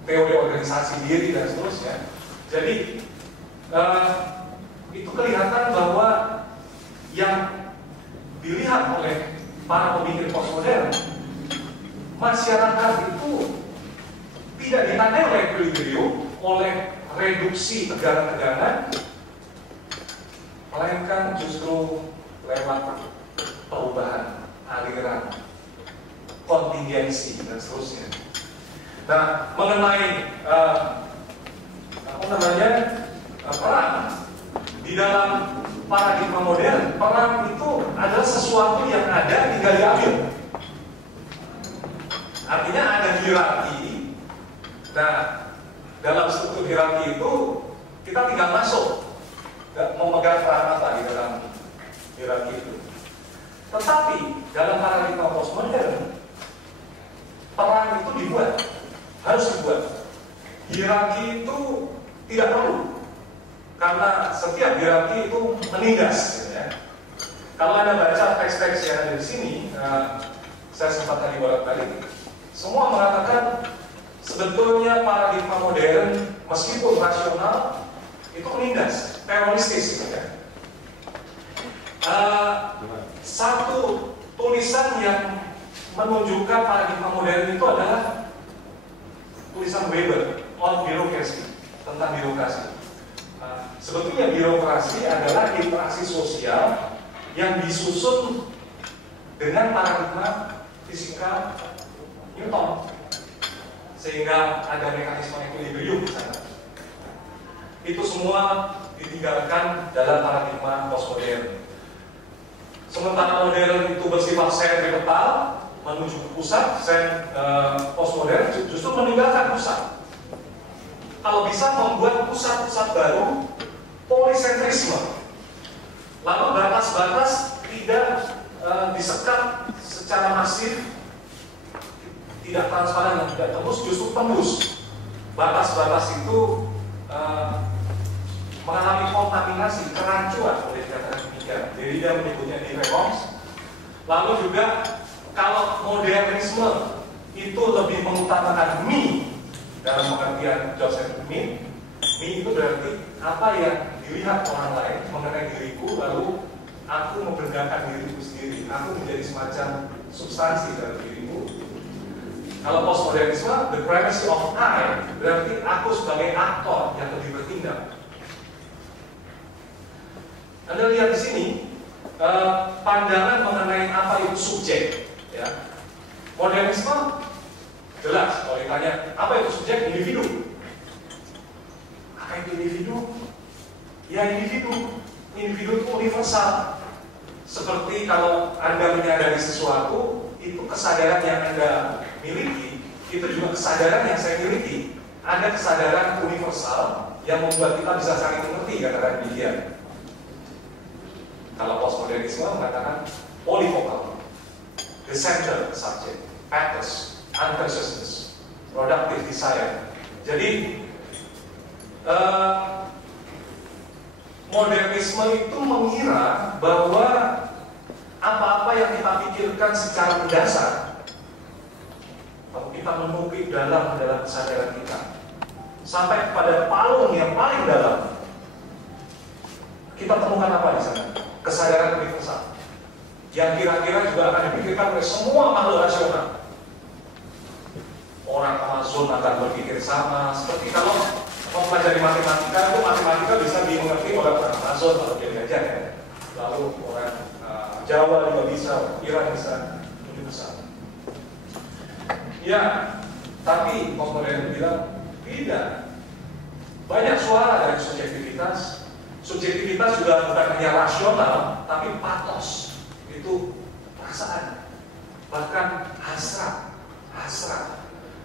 teori organisasi diri dan seterusnya. Jadi itu kelihatan bahwa yang dilihat oleh para pemikir postmodern, masyarakat itu tidak ditandai oleh equilibrium, oleh reduksi tegangan-tegangan, melainkan justru lewat perubahan, aliran, kontingensi dan seterusnya. Nah, mengenai perang di dalam paradigma modern, perang itu adalah sesuatu yang ada tinggal diambil. Artinya ada hierarki. Nah, dalam struktur hierarki itu kita tinggal masuk, memegang peran apa di dalam hierarki itu. Tetapi dalam paradigma postmodern, perang itu dibuat, harus dibuat. Hierarki itu tidak perlu, karena setiap hierarki itu menindas. Ya. Kalau Anda baca teks-teks yang ada di sini, saya sempat tadi bolak-balik, semua mengatakan sebetulnya paradigma modern meskipun rasional itu menindas, teroristis. Ya. Satu tulisan yang menunjukkan paradigma modern itu adalah tulisan Weber on Bureaucracy, tentang birokrasi. Sebetulnya birokrasi adalah interaksi sosial yang disusun dengan paradigma fisika Newton, sehingga ada mekanisme equilibrium di sana. Itu semua ditinggalkan dalam paradigma postmodern. Sementara modern itu bersifat sentripetal menuju ke pusat, postmodern justru meninggalkan pusat. Kalau bisa membuat pusat-pusat baru, polisentrisme, lalu batas-batas tidak disekat secara masif, tidak transparan dan tidak tembus, justru tembus. Batas-batas itu mengalami kontaminasi, kerancuan oleh dikatakan demikian. Jadi dia menyebutnya difference. Lalu juga kalau modernisme itu lebih mengutamakan me dalam pengertian Joseph Mill. Me itu berarti apa yang dilihat orang lain mengenai diriku, lalu aku membanggakan diriku sendiri. Aku menjadi semacam substansi dari diriku. Kalau postmodernisme, the primacy of I, berarti aku sebagai aktor yang lebih bertindak. Anda lihat di sini pandangan mengenai apa itu subjek. Ya. Modernisme jelas kalau ditanya apa itu subjek, individu. Apa itu individu? Ya juga individu. Individu itu universal. Seperti kalau Anda menyadari sesuatu, itu kesadaran yang Anda miliki, itu juga kesadaran yang saya miliki. Ada kesadaran universal yang membuat kita bisa saling mengerti, katakan demikian. Kalau postmodernisme mengatakan polyfocal, the center subject, pathos, unconsciousness, productive desire. Jadi modernisme itu mengira bahwa apa-apa yang kita pikirkan secara mendasar, kalau kita menukik dalam kesadaran kita sampai kepada palung yang paling dalam, kita temukan apa di sana? Kesadaran universal yang kira-kira juga akan dipikirkan oleh semua makhluk rasional. Orang Amazon akan berpikir sama. Seperti kalau mempelajari matematika, itu matematika bisa dimengerti oleh orang Amazon kalau dia belajar ya. Lalu orang Jawa juga bisa, Iran bisa, universal. Ya, tapi postmodern bilang tidak. Banyak suara dari subjektivitas. Subjektivitas juga bukan hanya rasional, tapi pathos. Itu perasaan, bahkan hasrat.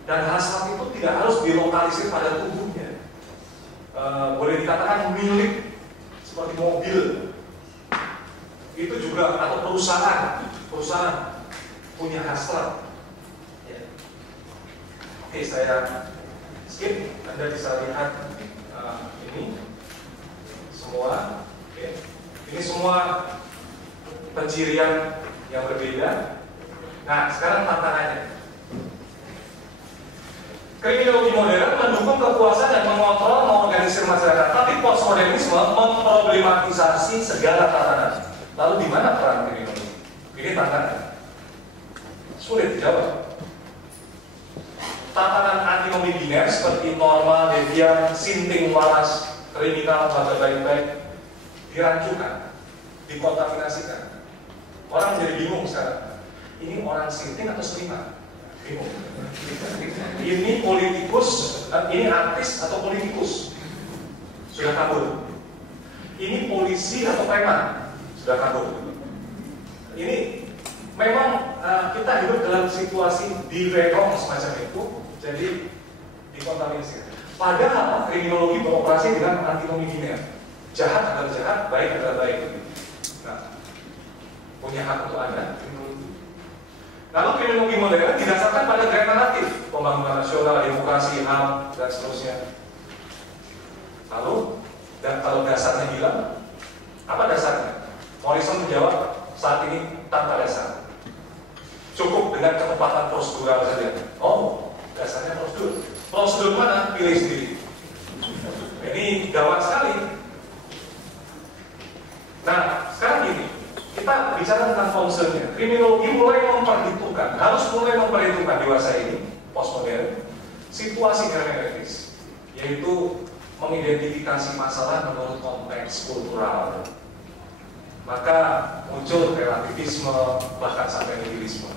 Dan hasrat itu tidak harus dilokalisir pada tubuhnya. Boleh dikatakan milik, seperti mobil. Itu juga, atau perusahaan punya hasrat. Ya. Oke, saya skip. Anda bisa lihat ini semua. Oke. Ini semua pencirian yang berbeda. Nah, sekarang tantangannya. Kriminologi modern mendukung kekuasaan dan mengontrol, mengorganisir masyarakat, tapi postmodernisme memproblematisasi segala tatanan. Lalu di mana peran kriminologi? Ini tantangan. Sulit dijawab. Tatanan antinomi biner seperti norma, devian, sinting, waras, kriminal, pada baik-baik dirancukan, dikontaminasikan. Orang jadi bingung sekarang. Ini orang sinting atau seniman? Bingung. Ini politikus, ini artis atau politikus? Sudah kabur. Ini polisi atau preman? Sudah kabur. Ini memang kita hidup dalam situasi diverong semacam itu, jadi dikontaminasi. Padahal kriminologi beroperasi dengan antinomi biner. Jahat adalah jahat, baik adalah baik. Nah, punya hak untuk Anda. Lalu kriminologi modern didasarkan pada gaya naratif, pembangunan nasional, demokrasi, HAM, dan seterusnya. Lalu, dan kalau dasarnya hilang, apa dasarnya? Morrison menjawab saat ini tanpa dasar. Cukup dengan ketepatan prosedural saja. Oh, dasarnya prosedur. Prosedur mana? Pilih sendiri. Ini gawat sekali. Nah, sekarang gini. Kita bicara tentang concernnya. Kriminologi mulai memperhitungkan, harus mulai memperhitungkan dewasa ini, postmodern, situasi hermeneutis, yaitu mengidentifikasi masalah menurut konteks kultural. Maka muncul relativisme, bahkan sampai nihilisme.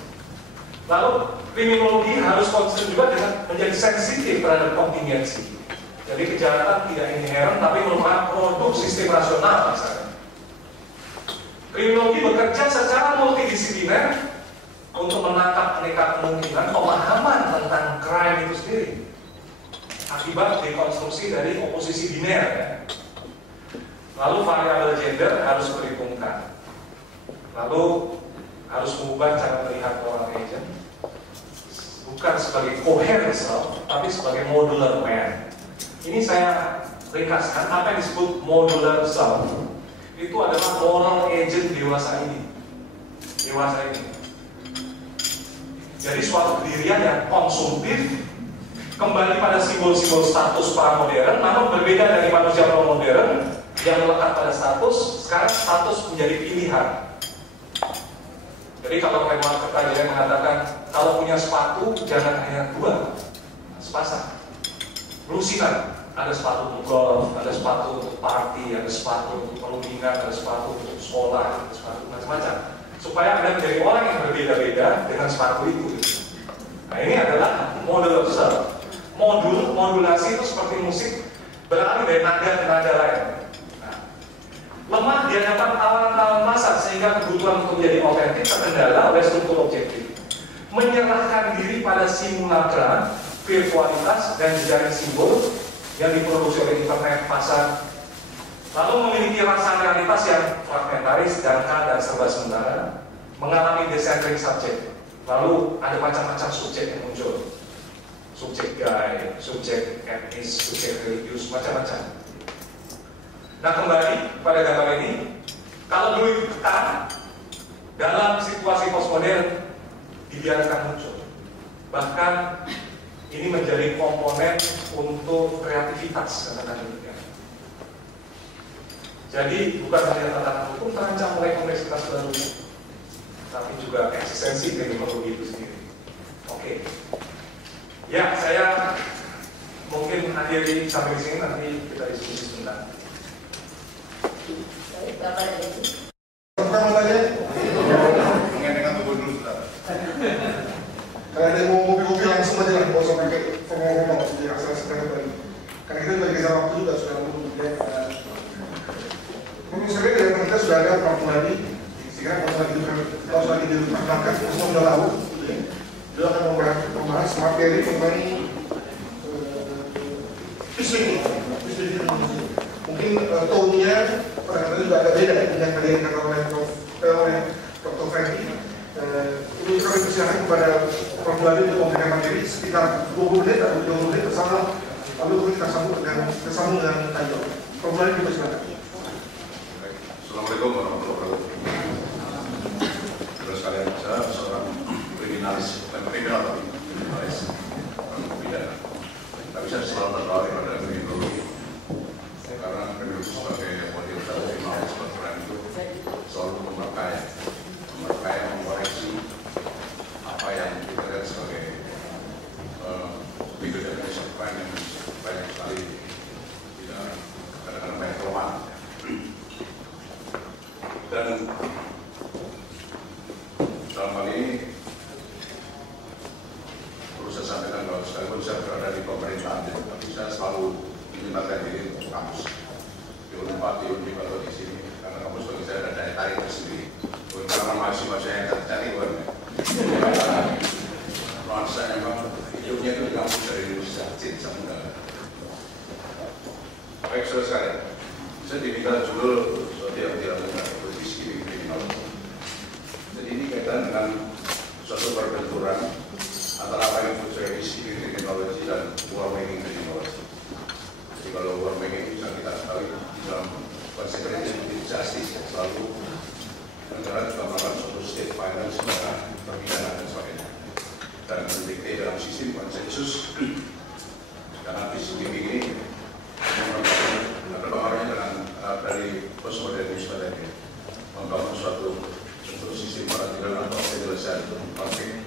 Lalu kriminologi harus concern juga dengan menjadi sensitif terhadap kontingensi. Jadi kejahatan tidak inheren, tapi merupakan produk sistem rasional misalnya. Kriminologi bekerja secara multidisipliner untuk menangkap aneka kemungkinan pemahaman tentang crime itu sendiri akibat dekonstruksi dari oposisi biner. Ya. Lalu variabel gender harus diperhitungkan. Lalu harus mengubah cara melihat orang agent bukan sebagai coherential, tapi sebagai modular man. Ini saya ringkaskan apa yang disebut modular self. Itu adalah moral agent dewasa ini. Jadi suatu kedirian yang konsumtif, kembali pada simbol-simbol status pra-modern, namun berbeda dari manusia pra-modern yang melekat pada status. Sekarang status menjadi pilihan. Jadi kalau Herman Kertajaya mengatakan kalau punya sepatu jangan hanya dua, sepasang. Lusinan. Ada sepatu untuk golf, ada sepatu untuk party, ada sepatu untuk perundingan, ada sepatu untuk sekolah, ada sepatu macam-macam. Supaya Anda menjadi orang yang berbeda-beda dengan sepatu itu. Nah ini adalah model besar. Modulasi itu seperti musik beralih dari nada ke nada lain. Nah, lemah di hadapan tawaran-tawaran pasar sehingga kebutuhan untuk menjadi otentik terkendala oleh struktur objektif. Menyerahkan diri pada simulacra, virtualitas, dan jejaring simbol yang diproduksi oleh internet pasar, lalu memiliki rasa realitas yang fragmentaris, dangkal, dan serba sementara, mengalami decentric subject, lalu ada macam-macam subjek yang muncul, subjek gay, subjek etnis, subjek religius, macam-macam. Nah, kembali pada gambar ini, kalau dulu ditekan dalam situasi postmodern dibiarkan muncul, bahkan ini menjadi komponen untuk kreativitas katakan demikian. Jadi bukan hanya tatanan hukum terancam oleh kompleksitas baru, tapi juga eksistensi teknologi itu sendiri. Oke, ya saya mungkin akhiri sampai di sini, nanti kita diskusi sebentar. Bapak dan Ibu. Pertama tanya, mengenai tubuh dulu sebentar. kalau ada mau mobil-mobil langsung aja lah, nggak usah pakai ngomong-ngomong, jadi asal-asalkan tadi. Karena kita juga dikejar waktu juga sudah menunggu ya. Mungkin sebenarnya dari kita sudah ada waktu lagi, sehingga kalau lagi diperkenalkan, semua sudah tahu. Dia akan membahas materi mengenai phishing. Mungkin tone-nya kadang-kadang juga agak beda dengan tadi yang dikatakan oleh Dr. Franky. Ini kami persilakan kepada Prof. Lali untuk memberikan materi sekitar 20 menit atau 30 menit bersama, lalu kita sambung dengan Tayo. Prof. Lali dipersilakan. Assalamualaikum warahmatullahi wabarakatuh. Terus kalian, saya seorang kriminalis, kriminal tapi kriminalis, orang pidana. Tapi saya selalu tertarik pada kriminologi, karena kriminologi sebagai model satu kriminalis berperan itu selalu memperkaya, mengkoreksi apa yang kita lihat sebagai legal definition of crime yang banyak sekali tidak kadang-kadang banyak kelemahan. Dan dalam hal ini perlu saya sampaikan bahwa sekalipun saya berada di pemerintahan, tapi saya selalu menyempatkan diri untuk kampus di Unpad, di Undip atau di sini, karena kampus bagi saya ada daya tarik tersendiri. Karena mahasiswa saya yang tercari bukan nuansa memang hidupnya itu di kampus dari Indonesia cinta muda. Baik, saudara sekalian, saya diminta judul sesuatu yang tidak mudah, posisi kriminal. Jadi ini kaitan dengan suatu perbenturan antara apa yang disebut sebagai risiko kriminologi dan war making kriminologi. Jadi kalau war making bisa kita ketahui di dalam konsep justice selalu negara juga melakukan suatu state finance sebagai perpidana dan sebagainya, dan mendikte dalam sistem konsensus. Karena peacekeeping ini ada pengaruhnya dengan dari postmodernisme tadi, membangun suatu bentuk sistem peradilan atau penyelesaian konflik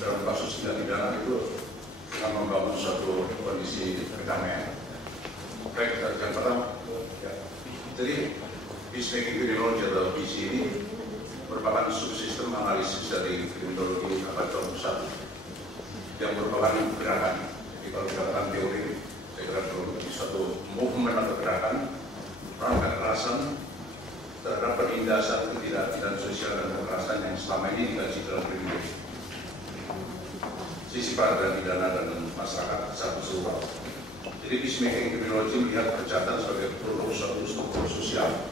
dalam kasus tindak pidana itu dengan membangun suatu kondisi kedamaian. Baik, yang pertama, ya. Jadi peacemaking criminology atau PC ini merupakan subsistem analisis dari kriminologi abad 21 yang merupakan gerakan. Jadi kalau dikatakan teori, saya kira kriminologi suatu movement atau gerakan perang kekerasan terhadap penindasan ketidakadilan sosial dan kekerasan yang selama ini dikaji dalam kriminologi. Sisi peradilan pidana dan masyarakat secara keseluruhan. Jadi peacemaking criminology melihat kejahatan sebagai produk suatu struktur sosial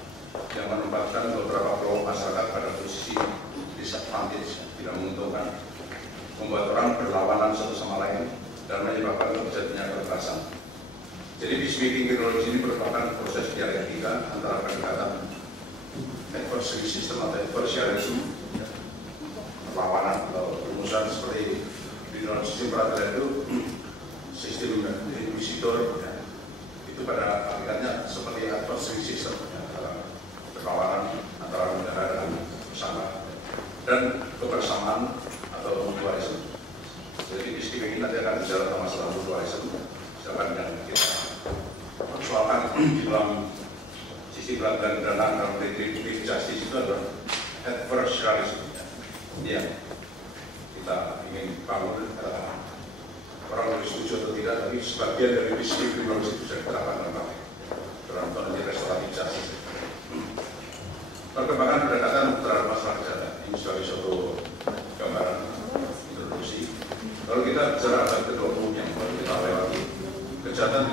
yang menempatkan beberapa kelompok masyarakat pada posisi disadvantage, tidak menguntungkan, membuat orang berlawanan satu sama lain, dan menyebabkan terjadinya kekerasan. Jadi peacemaking criminology ini merupakan proses dialektika antara pendekatan adversary system atau adversarianism, perlawanan atau rumusan seperti di dalam sistem peradilan itu, sistem inquisitor itu pada hakikatnya seperti adversary system, perlawanan antara negara dan bersama, dan kebersamaan atau mutualisme. Jadi peacemaking ini nanti akan bicara tentang masalah mutualisme, sedangkan yang kita persoalkan di dalam sisi peradilan pidana dalam retributive justice itu adalah adversarialism yang kita ingin bangun. Orang boleh setuju atau tidak, tapi sebagian dari peacemaking criminology itu bisa diterapkan dalam konteks restoratif justice.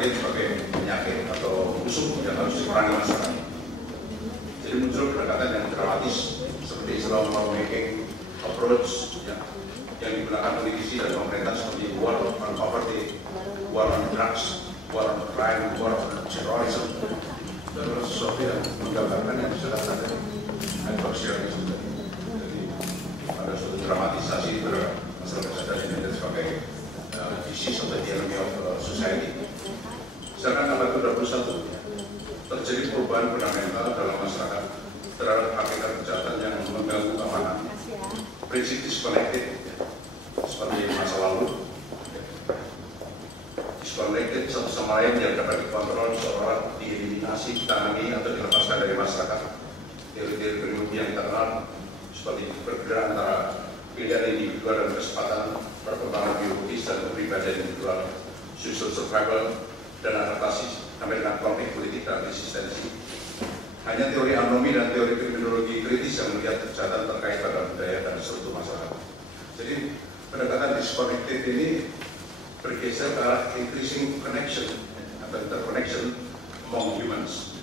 COVID sebagai penyakit atau musuh yang harus diperangi masyarakat. Jadi muncul pendekatan yang dramatis seperti istilah making approach yang digunakan politisi dan pemerintah seperti war on poverty, war on drugs, war on crime, war on terrorism, dan sesuatu yang menggambarkan yang sudah ada adversarianism. Jadi ada suatu dramatisasi terhadap masalah kesehatan ini sebagai disease of the enemy of society. Sedangkan abad ke-21 terjadi perubahan fundamental dalam masyarakat terhadap hakikat kejahatan yang mengganggu keamanan. Prinsip disconnected seperti masa lalu, disconnected satu sama lain yang dapat dikontrol seolah dieliminasi, ditangani atau dilepaskan dari masyarakat. Teori-teori prinsip yang kita kenal seperti perbedaan antara pilihan individual dan kesempatan, perkembangan biologis dan kepribadian individual, social survival, dan adaptasi sampai dengan konflik politik dan resistensi. Hanya teori anomi dan teori kriminologi kritis yang melihat kejahatan terkait pada budaya dan struktur masyarakat. Jadi pendekatan disconnected ini bergeser ke arah increasing connection atau interconnection among humans.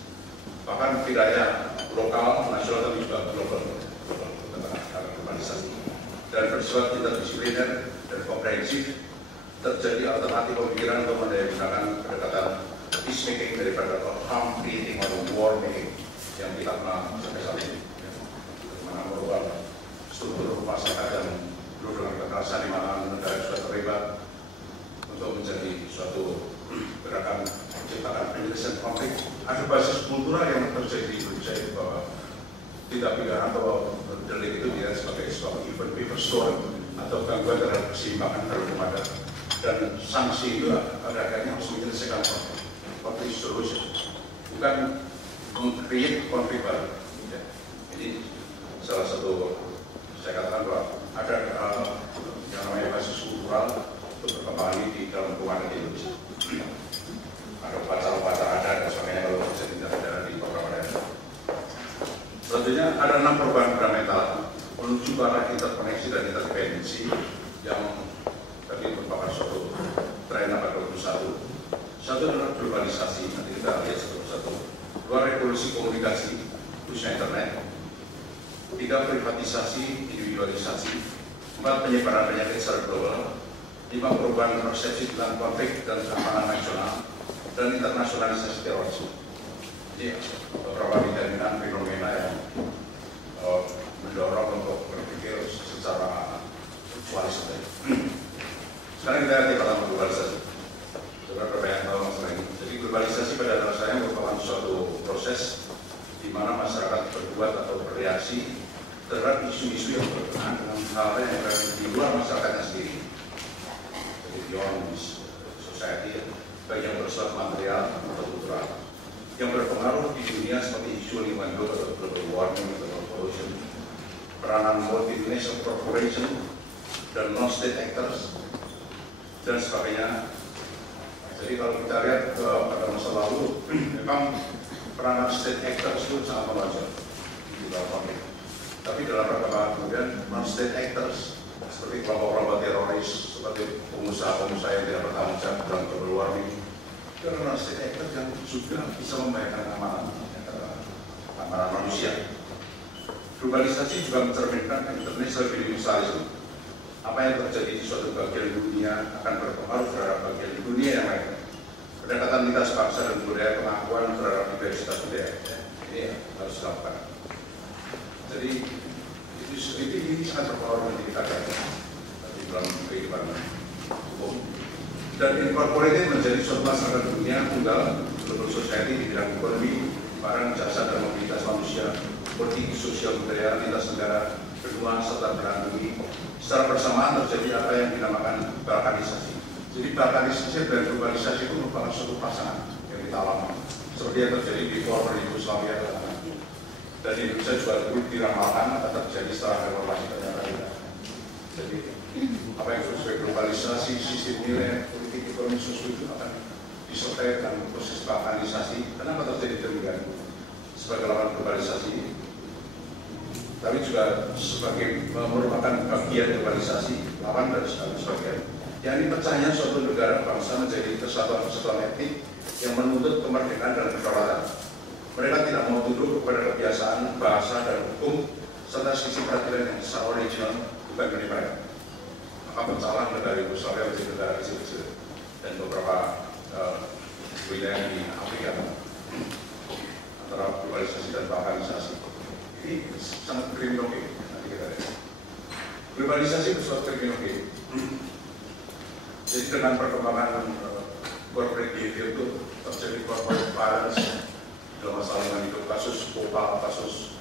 Bahkan tidak hanya lokal, nasional, tapi juga global tentang globalisasi. Dan bersifat interdisipliner dan komprehensif, terjadi alternatif pemikiran untuk menggunakan pendekatan peacemaking daripada harm creating atau war making yang kita kenal sampai saat ini. Bagaimana merubah struktur masyarakat yang dulu dengan kekerasan di mana negara sudah terlibat untuk menjadi suatu gerakan menciptakan penyelesaian konflik. Ada basis kultural yang terjadi di Indonesia bahwa tidak pidana atau delik itu dilihat sebagai sebuah event paper storm atau gangguan terhadap keseimbangan hukum adat, dan sanksi itu pada akhirnya harus menyelesaikan konflik solution, bukan meng-create konflik baru. Jadi salah satu saya katakan bahwa ada yang namanya basis kultural untuk berkembang di dalam hubungan Indonesia. Ada upacara-upacara adat dan sebagainya kalau bisa tidak ada di beberapa daerah. Selanjutnya ada 6 perubahan fundamental menuju ke arah interkoneksi dan interdependensi yang tadi merupakan suatu tren abad 21. Satu adalah globalisasi, nanti kita lihat satu-satu. 2, revolusi komunikasi, khususnya internet. 3, privatisasi, individualisasi. 4, penyebaran penyakit secara global. 5, perubahan persepsi tentang konflik dan keamanan nasional, dan internasionalisasi terorisme. Jadi beberapa determinan fenomena yang mendorong untuk berpikir secara virtualis. Sekarang kita lihat yang pertama, globalisasi. Beberapa yang tahu masalah ini. Jadi globalisasi pada dasarnya merupakan suatu proses di mana masyarakat berbuat atau bereaksi terhadap isu-isu yang berkenaan dengan hal yang berada di luar masyarakatnya sendiri. Jadi beyond society, baik yang bersifat material atau kultural, yang berpengaruh di dunia seperti isu lingkungan hidup atau global warming atau pollution, peranan multinational corporation dan non-state actors dan sebagainya. Jadi kalau kita lihat pada masa lalu, memang peranan state actors itu sangat wajar di dalam konflik. Tapi dalam perkembangan kemudian non-state actors seperti kelompok-kelompok teroris, seperti pengusaha-pengusaha yang tidak bertanggung jawab dalam global warming, dan non-state actors yang juga bisa membayangkan keamanan manusia. Globalisasi juga mencerminkan international universalism. Apa yang terjadi di suatu bagian dunia akan berpengaruh terhadap bagian dunia yang lain. Pendekatan lintas bangsa dan budaya, pengakuan terhadap diversitas budaya, ini harus dilakukan. Jadi ini sangat berpengaruh menjadi kita di dalam kehidupan umum. Dan incorporated menjadi suatu masyarakat dunia tunggal, global society di bidang ekonomi, barang, jasa, dan mobilitas manusia, politik, sosial, budaya, lintas negara, benua, serta berandungi. Secara bersamaan terjadi apa yang dinamakan balkanisasi. Jadi balkanisasi dan globalisasi itu merupakan suatu pasangan yang kita alami. Seperti yang terjadi di former Yugoslavia dan Indonesia juga dulu diramalkan akan terjadi setelah reformasi ternyata tidak. Jadi apa yang disebut sebagai globalisasi, sistem nilai, politik, ekonomi, sosial itu akan disertai dengan proses balkanisasi. Kenapa terjadi demikian? Sebagai lawan globalisasi, tapi juga sebagai merupakan bagian globalisasi, lawan dari sebagian. Yang ini pecahnya suatu negara bangsa menjadi kesatuan-kesatuan etnik kemerdekaan dan kedaulatan. Mereka tidak mau tunduk kepada kebiasaan, bahasa, dan hukum serta sisi peradilan yang secara original bukan dari mereka. Maka pencalonan negara Yugoslavia menjadi negara kecil-kecil dan beberapa wilayah di Afrika antara globalisasi dan balkanisasi. Ini sangat kriminologi. Nanti kita lihat. Globalisasi bersifat kriminologi. Jadi dengan perkembangan corporate behavior itu terjadi corporate violence dalam masalah lingkungan hidup, kasus kopal, kasus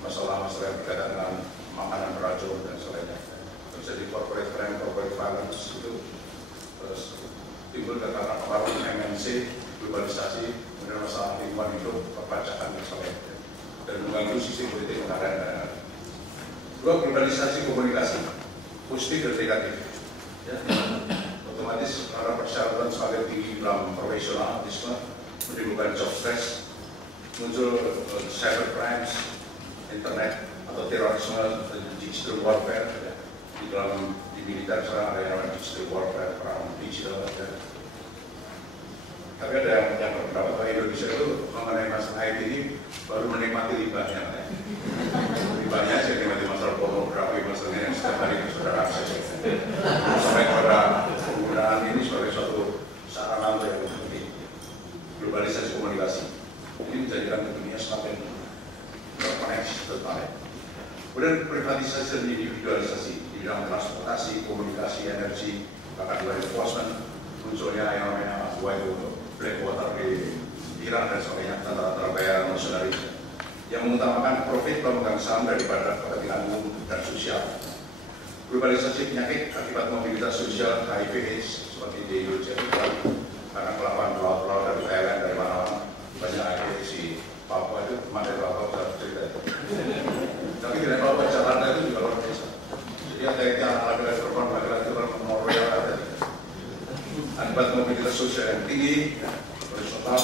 masalah-masalah yang berkaitan dengan makanan beracun dan sebagainya. Terjadi corporate crime, corporate violence itu terus timbul karena pengaruh MNC, globalisasi, kemudian masalah lingkungan hidup, perpajakan dan sebagainya, dan mengganggu sisi politik negara. Dua, globalisasi komunikasi, positif dan negatif. Ya, otomatis karena persyaratan semakin tinggi dalam profesionalisme menimbulkan job stress, muncul cyber crimes, internet atau terorisme, digital warfare. Ya. Di militer sekarang ada yang namanya digital warfare, perang digital. Ya. Tapi ada yang berpendapat bahwa Indonesia itu mengenai masalah IT ini baru menikmati ribanya. Ya. Ribanya sih menikmati masalah pornografi, masalahnya yang setiap hari saudara akses. Sampai pada penggunaan ini sebagai suatu sarana untuk yang penting. Globalisasi komunikasi ini menjadikan dunia semakin terkoneksi, tertarik. Kemudian privatisasi dan individualisasi di bidang transportasi, komunikasi, energi, bahkan law enforcement, munculnya yang namanya Blackwater di Iran dan sebagainya, tentara bayaran mercenaries yang mengutamakan profit pemegang saham daripada kepentingan umum dan sosial. Globalisasi penyakit akibat mobilitas sosial HIV/AIDS seperti di Indonesia itu karena kelaparan pulau-pulau dari Thailand, dari mana-mana banyak HIV di Papua itu, Mandai Papua bisa cerita. Tapi di Papua Jakarta itu juga luar biasa. Jadi ada yang laki-laki perempuan, laki-laki perempuan ada. Akibat mobilitas sosial yang tinggi, horizontal,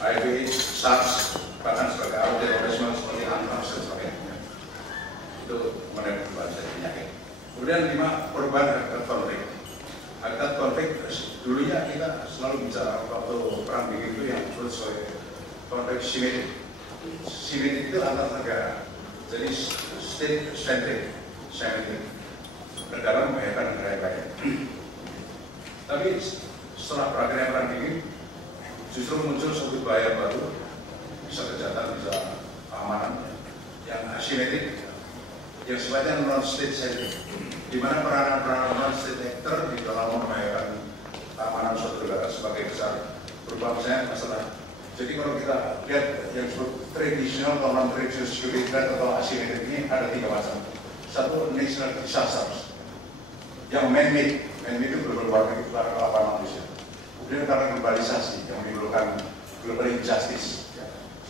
HIV, SARS, bahkan sebagai alat terorisme seperti antraks dan sebagainya. Itu mengenai penyakit. Kemudian 5, perubahan habitat konflik. Habitat konflik dulunya kita selalu bicara waktu perang dingin itu yang disebut sebagai konflik simetrik. Simetrik itu antar negara. Jadi state centric, simetrik. Negara membahayakan negara yang lain. Tapi setelah berakhirnya perang dingin, justru muncul suatu bahaya baru, bisa kejahatan, bisa keamanan yang asimetrik, yang sifatnya non-state centric, di mana peranan non-state actor di dalam membahayakan keamanan suatu negara sebagai besar. Berupa misalnya masalah. Jadi kalau kita lihat yang disebut traditional atau non-traditional security threat atau asimetrik ini ada 3 macam. Satu, national disasters, yang man-made itu berwarna itu karena kelaparan manusia. Kemudian karena globalisasi yang menimbulkan global injustice,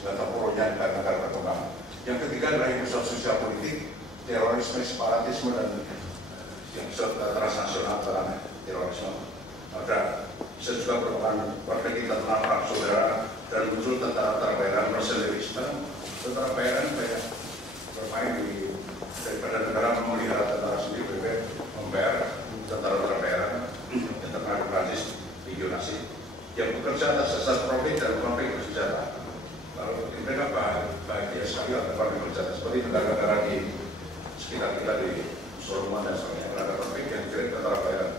segala terpuruknya negara-negara berkembang. Yang ketiga adalah yang sosial politik, terorisme, separatisme, dan yang transnasional karena terorisme. Maka bisa juga merupakan konflik internal perang saudara dan muncul tentara bayaran mercenaries. Tentara bayaran banyak bermain daripada negara memelihara tentara sendiri, membayar tentara bayaran internal Prancis, regionasi yang bekerja atas dasar profit dan konflik bersenjata. Lalu mereka bahagia sekali akan konflik bersenjata seperti negara-negara di sekitar kita di Solomon dan sebagainya, ada konflik yang dikirim tentara bayaran.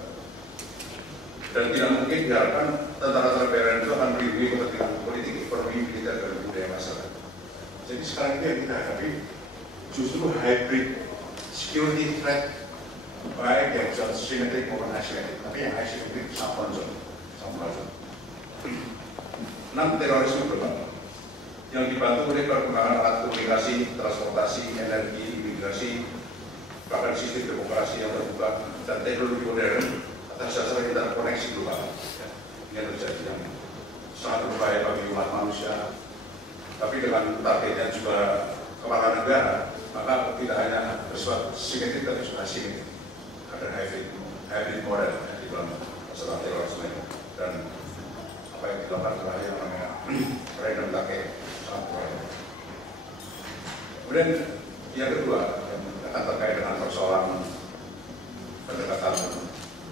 Dan tidak mungkin diharapkan tentara bayaran itu akan melindungi kepentingan politik, ekonomi, militer, dan budaya masyarakat. Jadi sekarang ini yang kita hadapi justru hybrid security threat, baik yang simetrik maupun asimetrik, tapi yang asimetrik sama konsul. 6, terorisme global yang dibantu oleh perkembangan alat komunikasi, transportasi, energi, imigrasi, bahkan sistem demokrasi yang terbuka dan teknologi modern atas dasar interkoneksi global. Ini yang terjadi yang sangat berbahaya bagi umat manusia. Tapi dengan targetnya juga kepala negara, maka tidak hanya bersifat simetrik tapi juga asimetrik. Ada hybrid model di dalam masalah terorisme dan apa yang dilakukan adalah yang namanya random attack, sangat berbahaya. Kemudian yang kedua yang akan terkait dengan persoalan pendekatan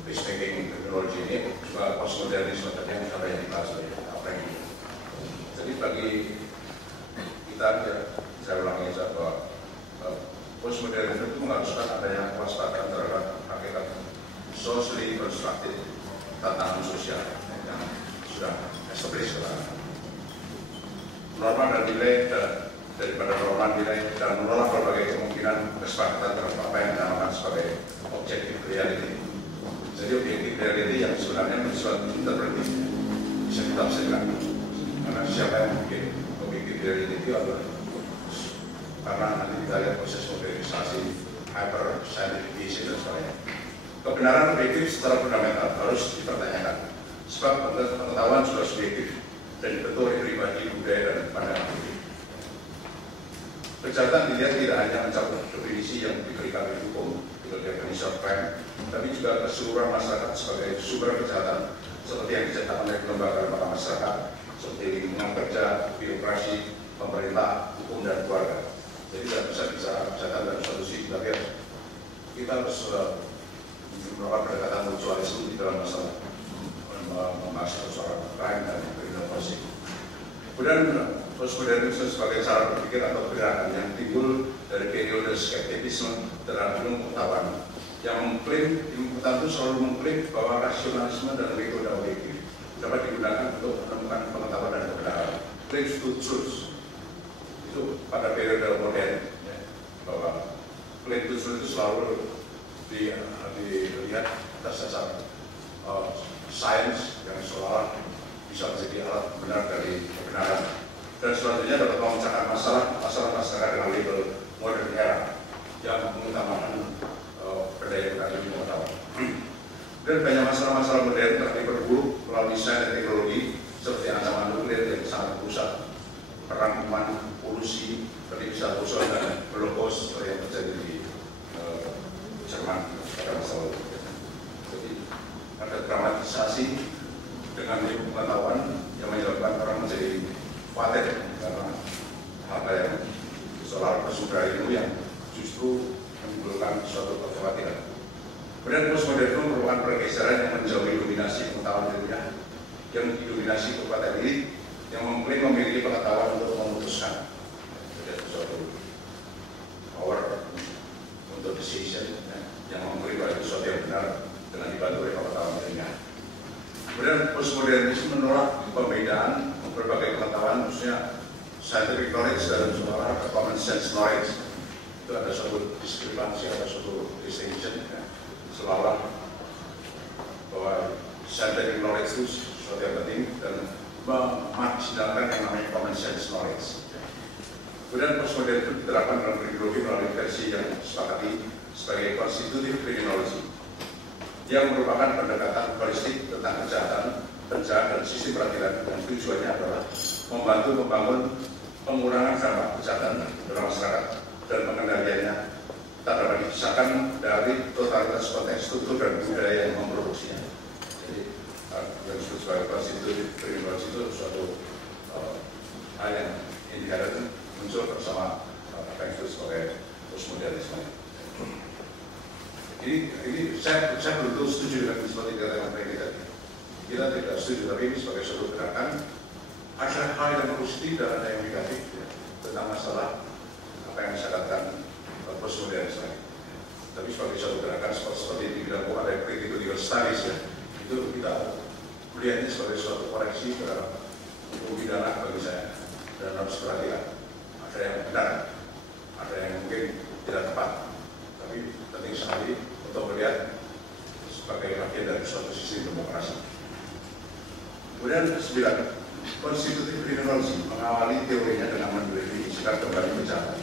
peacemaking teknologi ini juga postmodernisme yang sudah dibahas oleh apa establish norma dan nilai daripada norma nilai dan menolak berbagai kemungkinan kesepakatan terhadap apa yang dinamakan sebagai objective reality. Jadi objective reality yang sebenarnya bersifat interpretif bisa ditafsirkan. Karena siapa yang bikin objective reality itu adalah karena nanti kita lihat proses modernisasi, hyper scientification dan sebagainya. Kebenaran objektif secara fundamental harus dipertanyakan. Sebab pengetahuan sudah subjektif dan dibentuk oleh pribadi, budaya, dan pandangan publik. Kejahatan dilihat tidak hanya mencakup definisi yang diberikan oleh hukum, itu definition of crime, tapi juga keseluruhan masyarakat sebagai sumber kejahatan, seperti yang dicetak oleh lembaga-lembaga masyarakat, seperti lingkungan kerja, birokrasi, pemerintah, hukum, dan keluarga. Jadi tidak bisa bicara kejahatan dalam satu sisi, tapi kita harus melakukan pendekatan mutualisme di dalam masalah membahas persoalan crime dan inovasi. Kemudian postmodernisme sebagai cara berpikir atau gerakan yang timbul dari periode skeptisisme terhadap ilmu pengetahuan yang mengklaim ilmu pengetahuan itu selalu mengklaim bahwa rasionalisme dan metode objektif dapat digunakan untuk menemukan pengetahuan dan kebenaran. Claims to truth itu pada periode modern ya, bahwa claim to truth itu selalu dilihat atas dasar sains yang seolah bisa menjadi alat benar dari kebenaran. Dan selanjutnya dapat memecahkan masalah masyarakat dengan label modern era yang mengutamakan berdaya guna ilmu pengetahuan. Dan banyak masalah-masalah modern telah diperburuk melalui sains dan teknologi seperti ancaman nuklir yang sangat pusat, perang kuman, polusi, perlipisan ozon dan holocaust yang terjadi di Jerman pada masa lalu. Jadi ada dramatisasi dengan ilmu pengetahuan yang menyebabkan orang menjadi khawatir karena hal yang soal bersumber ilmu yang justru menimbulkan suatu kekhawatiran. Kemudian postmodernisme merupakan pergeseran yang menjauhi dominasi pengetahuan ilmiah yang didominasi kekuatan elit yang mengklaim memiliki pengetahuan untuk memutuskan. Jadi suatu power untuk decision yang mengklaim bahwa itu sesuatu yang benar dengan dibantu oleh pengetahuan ilmiah. Kemudian postmodernisme menolak pembedaan berbagai pengetahuan, khususnya scientific knowledge dan common sense knowledge. Itu ada suatu diskriminasi, ada suatu distinction, ya. Seolah bahwa scientific knowledge itu sesuatu yang penting dan memarginalkan yang namanya common sense knowledge. Kemudian postmodern itu diterapkan dalam kriminologi melalui versi yang disepakati sebagai constitutive criminology, yang merupakan pendekatan holistik tentang kejahatan, penjahat, dan sistem peradilan yang tujuannya adalah membantu membangun pengurangan dampak kejahatan dalam masyarakat dan pengendaliannya tak dapat dipisahkan dari totalitas konteks struktur dan budaya yang memproduksinya. Jadi yang disebut sebagai constitutive criminology itu suatu hal yang inherent muncul bersama apa yang disebut sebagai postmodernisme. Ini saya belum setuju dengan seperti kata mereka tadi. Kita tidak setuju, tapi ini sebagai suatu gerakan ada hal yang positif dan ada yang negatif ya, tentang masalah apa yang saya katakan postmodernisme. Tapi sebagai suatu gerakan seperti ini dilakukan oleh critical studies ya, itu kita melihatnya sebagai suatu koreksi terhadap hukum pidana bagi saya dan harus perhatian. Ada yang benar, ada yang mungkin tidak tepat, tapi penting sekali untuk melihat sebagai bagian dari suatu sistem demokrasi. Kemudian 9, constitutive criminology mengawali teorinya dengan mendefinisikan kembali kejahatan.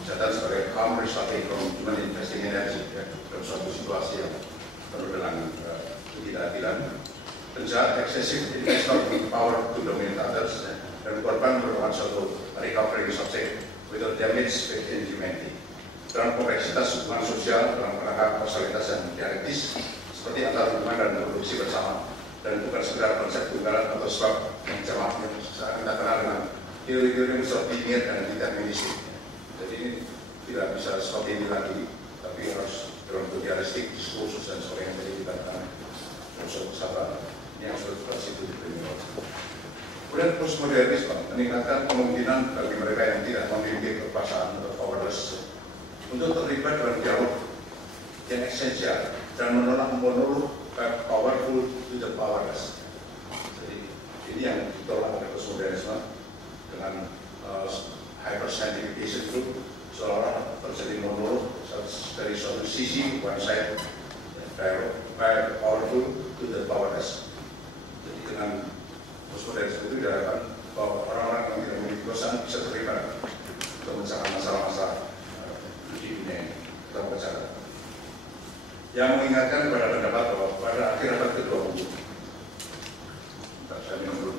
Kejahatan sebagai harm resulting from human investing energy ya, dalam suatu situasi yang penuh dengan ketidakadilan. Penjahat eksesif investment power to dominate others ya, dan korban merupakan suatu recovering subject without damage with humanity. Dalam kompleksitas hubungan sosial dalam kerangka kausalitas dan dialektis seperti antar hubungan dan produksi bersama, dan bukan sekedar konsep tunggalan atau sebab yang jamak yang kita kenal dengan teori-teori yang linear dan deterministik. Jadi ini tidak bisa seperti ini lagi, tapi harus dalam bentuk dialektik, diskursus dan sebagainya. Jadi kita akan unsur sabar ini yang sudah itu diperlukan. Kemudian postmodernisme meningkatkan kemungkinan bagi mereka yang tidak memiliki kekuasaan atau powerless untuk terlibat dalam dialog yang esensial dan menolak monolog powerful to the powerless. Jadi ini yang ditolak oleh postmodernisme dengan hyper-scientification itu seolah-olah terjadi monolog dari suatu sisi one side very powerful to the powerless. Jadi dengan postmodernisme itu diharapkan bahwa orang-orang yang tidak memiliki kekuasaan bisa terlibat untuk memecahkan masalah-masalah di dunia ini atau memecahkan. Yang mengingatkan kepada pendapat bahwa pada akhir abad ke-20, saya minum dulu.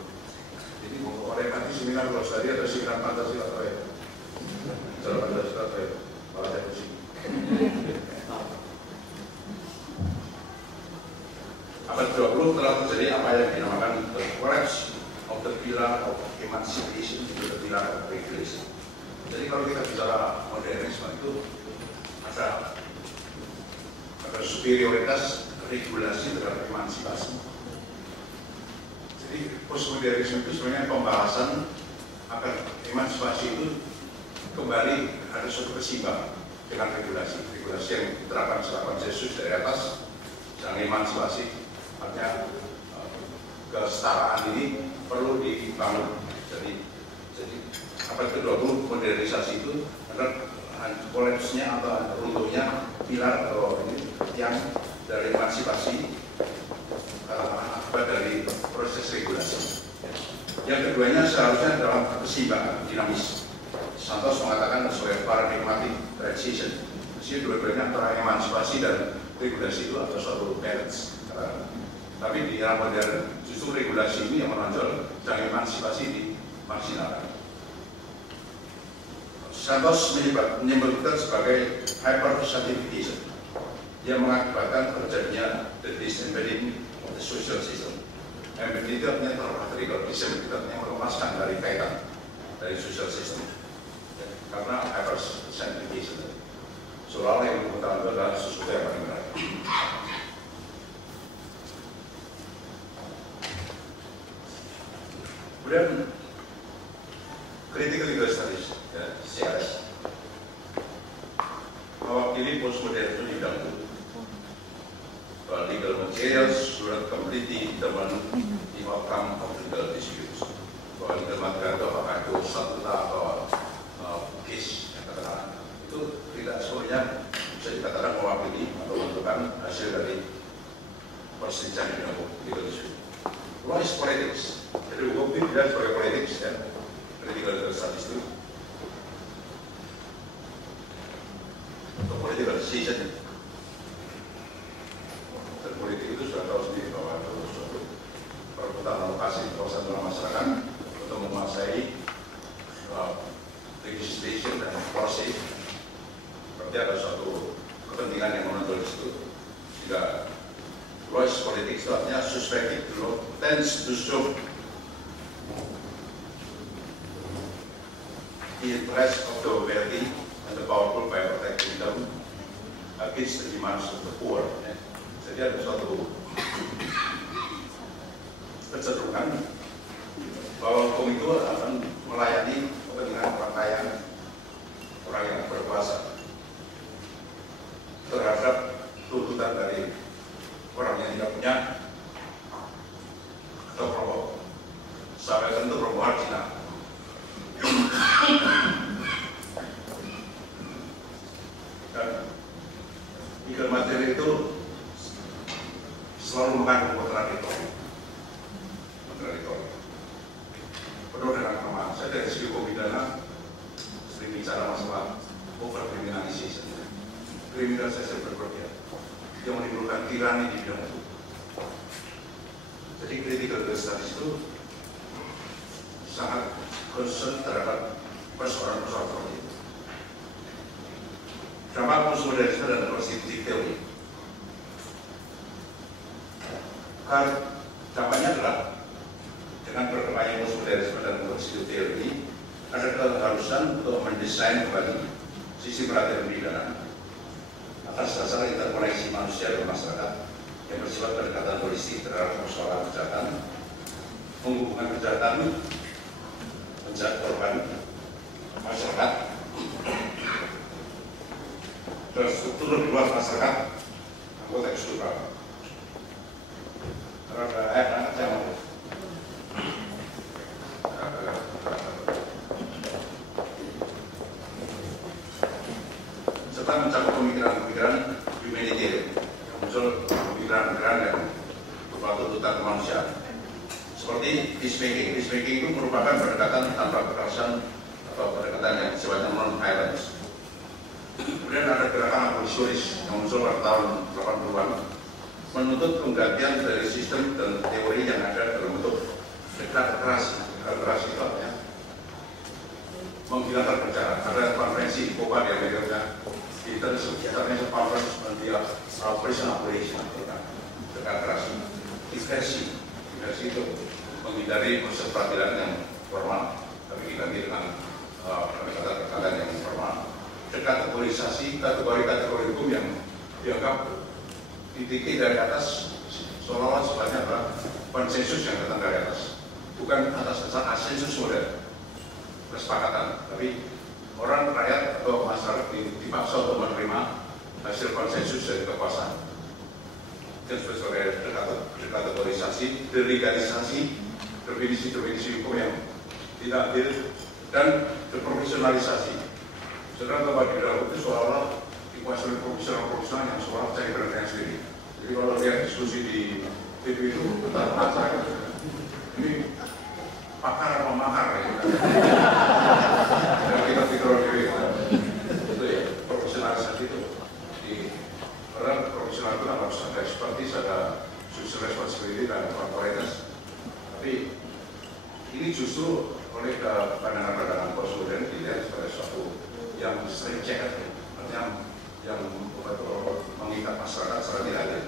Ini orientasi seminar kalau tadi ada seminar Pancasila atau ya? Bicara Pancasila atau ya? Malah saya pusing. Abad 20 telah terjadi apa yang dinamakan the collapse of the pillar of emancipation to the pillar of regulation. Jadi kalau kita bicara modernisme itu ada superioritas regulasi terhadap emansipasi. Jadi postmodernisme itu sebenarnya pembahasan agar emansipasi itu kembali ada suatu keseimbangan dengan regulasi yang diterapkan secara konsensus dari atas. Jangan emansipasi, artinya kesetaraan ini perlu dibangun. Jadi abad ke-20 modernisasi itu adalah kolapsnya atau runtuhnya pilar atau ini yang dari emansipasi akibat dari proses regulasi. Yang keduanya seharusnya dalam keseimbangan dinamis. Santos mengatakan sebagai paradigmatic transition. Jadi dua-duanya antara emansipasi dan regulasi itu ada suatu balance. Tapi di era modern justru regulasi ini yang menonjol dan emansipasi dimarginalkan. Santos menyebutkan sebagai hyper-scientification yang mengakibatkan terjadinya the disembedding of the social system. Embedding itu artinya terpatri, kalau disembedding itu artinya melepaskan dari kaitan dari social system. Karena hyper-scientification seolah-olah yang berputar itu adalah sesuatu yang paling benar. Kemudian critical legal studies, ya, CLS, mewakili postmodernisme di bidang itu. Legal materials should completely determine the outcome of legal disputes. Bahwa legal material itu apakah itu statuta atau case yang katakan itu tidak semuanya bisa dikatakan mewakili atau menentukan hasil dari perselisihan di bidang legal dispute. Law is politics. Jadi hukum itu tidak sebagai politik, ya. Critical studies itu untuk political decision. Dan politik itu sudah tahu sendiri bahwa itu suatu perebutan alokasi kawasan dalam masyarakat untuk menguasai legislation dan policy. Berarti ada suatu kepentingan yang menonjol di situ. Jika law is politics itu artinya suspected law tends to serve the interest of the wealthy and the powerful by protecting them against the demands of the poor. Jadi ada suatu kecenderungan bahwa hukum itu akan melayani kepentingan orang kaya, orang yang berkuasa terhadap tuntutan dari orang yang tidak punya atau kelompok sampai tentu kelompok marginal. Dan legal materi itu selalu mengandung kontradiktori, penuh dengan kelemahan. Saya dari segi hukum pidana sering bicara masalah overcriminalization, kriminalisasi berlebihan yang menimbulkan tirani di bidang itu. Jadi critical studies itu sangat concern terhadap persoalan-persoalan seperti itu. Dampak postmodernisme dan konstitusi teori. Dampaknya adalah dengan berkembangnya postmodernisme dan konstitusi teori, ada keharusan untuk mendesain kembali sistem peradilan pidana atas dasar interkoneksi manusia dan masyarakat yang bersifat pendekatan holistik terhadap persoalan kejahatan, menghubungkan kejahatan, penjahat korban, masyarakat, dan struktur di luar masyarakat, anggota keseluruhan. Terhadap saya mau peacemaking itu merupakan pendekatan tanpa kekerasan atau pendekatan yang sifatnya non-violence. Kemudian ada gerakan abolisionis yang muncul pada tahun 80-an menuntut penggantian dari sistem dan teori yang ada dalam bentuk deklarasi. Deklarasi itu artinya menghilangkan percara. Ada konferensi COPA di Amerika, kita disebutnya Conference on the Prison Abolition, deklarasi. Diversi itu menghindari proses peradilan yang formal, tapi diganti dengan pendekatan yang informal. Kategorisasi kategori hukum yang dianggap titik dari atas seolah-olah sifatnya adalah konsensus yang datang dari atas, bukan atas dasar asensus model kesepakatan, tapi orang rakyat atau masyarakat dipaksa untuk menerima hasil konsensus dari kekuasaan. Dan sebagai dekategorisasi, delegalisasi, definisi hukum yang tidak adil, dan deprofesionalisasi. Sedangkan tempat di dalam itu seolah-olah dikuasai profesional yang seolah cari perhatian sendiri. Jadi kalau lihat diskusi di TV itu tentang masyarakat, ini pakar apa mahar ya? Dan kita pikir itu ya profesionalisasi itu. Karena profesional itu harus ada expertise, ada social responsibility dan corporateness. Tapi ini justru oleh pandangan-pandangan postmodern dilihat sebagai suatu yang sering jacket, artinya yang mengikat masyarakat secara tidak adil.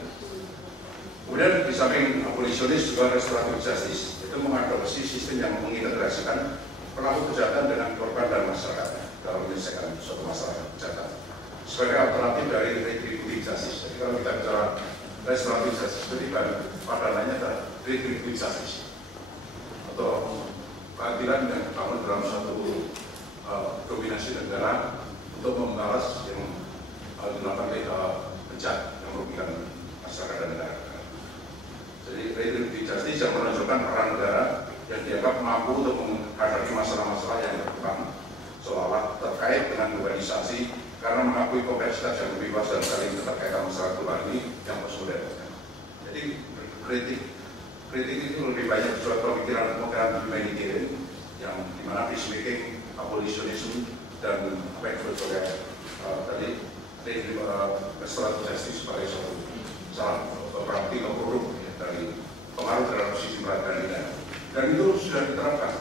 Kemudian di samping abolisionis juga restoratif justice itu mengadopsi sistem yang mengintegrasikan pelaku kejahatan dengan korban dan masyarakat dalam menyelesaikan suatu masalah kejahatan sebagai alternatif dari retributive justice. Jadi kalau kita bicara restoratif justice itu padanannya adalah retributive justice atau keadilan yang dibangun dalam suatu dominasi negara untuk membalas yang dilakukan penjahat yang merugikan masyarakat dan negara. Jadi retributive justice yang menunjukkan peran negara yang dianggap mampu untuk menghadapi masalah-masalah yang berkembang seolah terkait dengan globalisasi karena mengakui kompleksitas yang lebih luas dan saling keterkaitan masyarakat global ini yang postmodern. Jadi kritik itu lebih banyak suatu pemikiran humanitarian yang dimana peacemaking, abolitionism dan apa yang disebut oleh tadi restoratif justice sebagai suatu salah praktik atau produk dari pengaruh terhadap sistem peradilan pidana. Dan itu sudah diterapkan.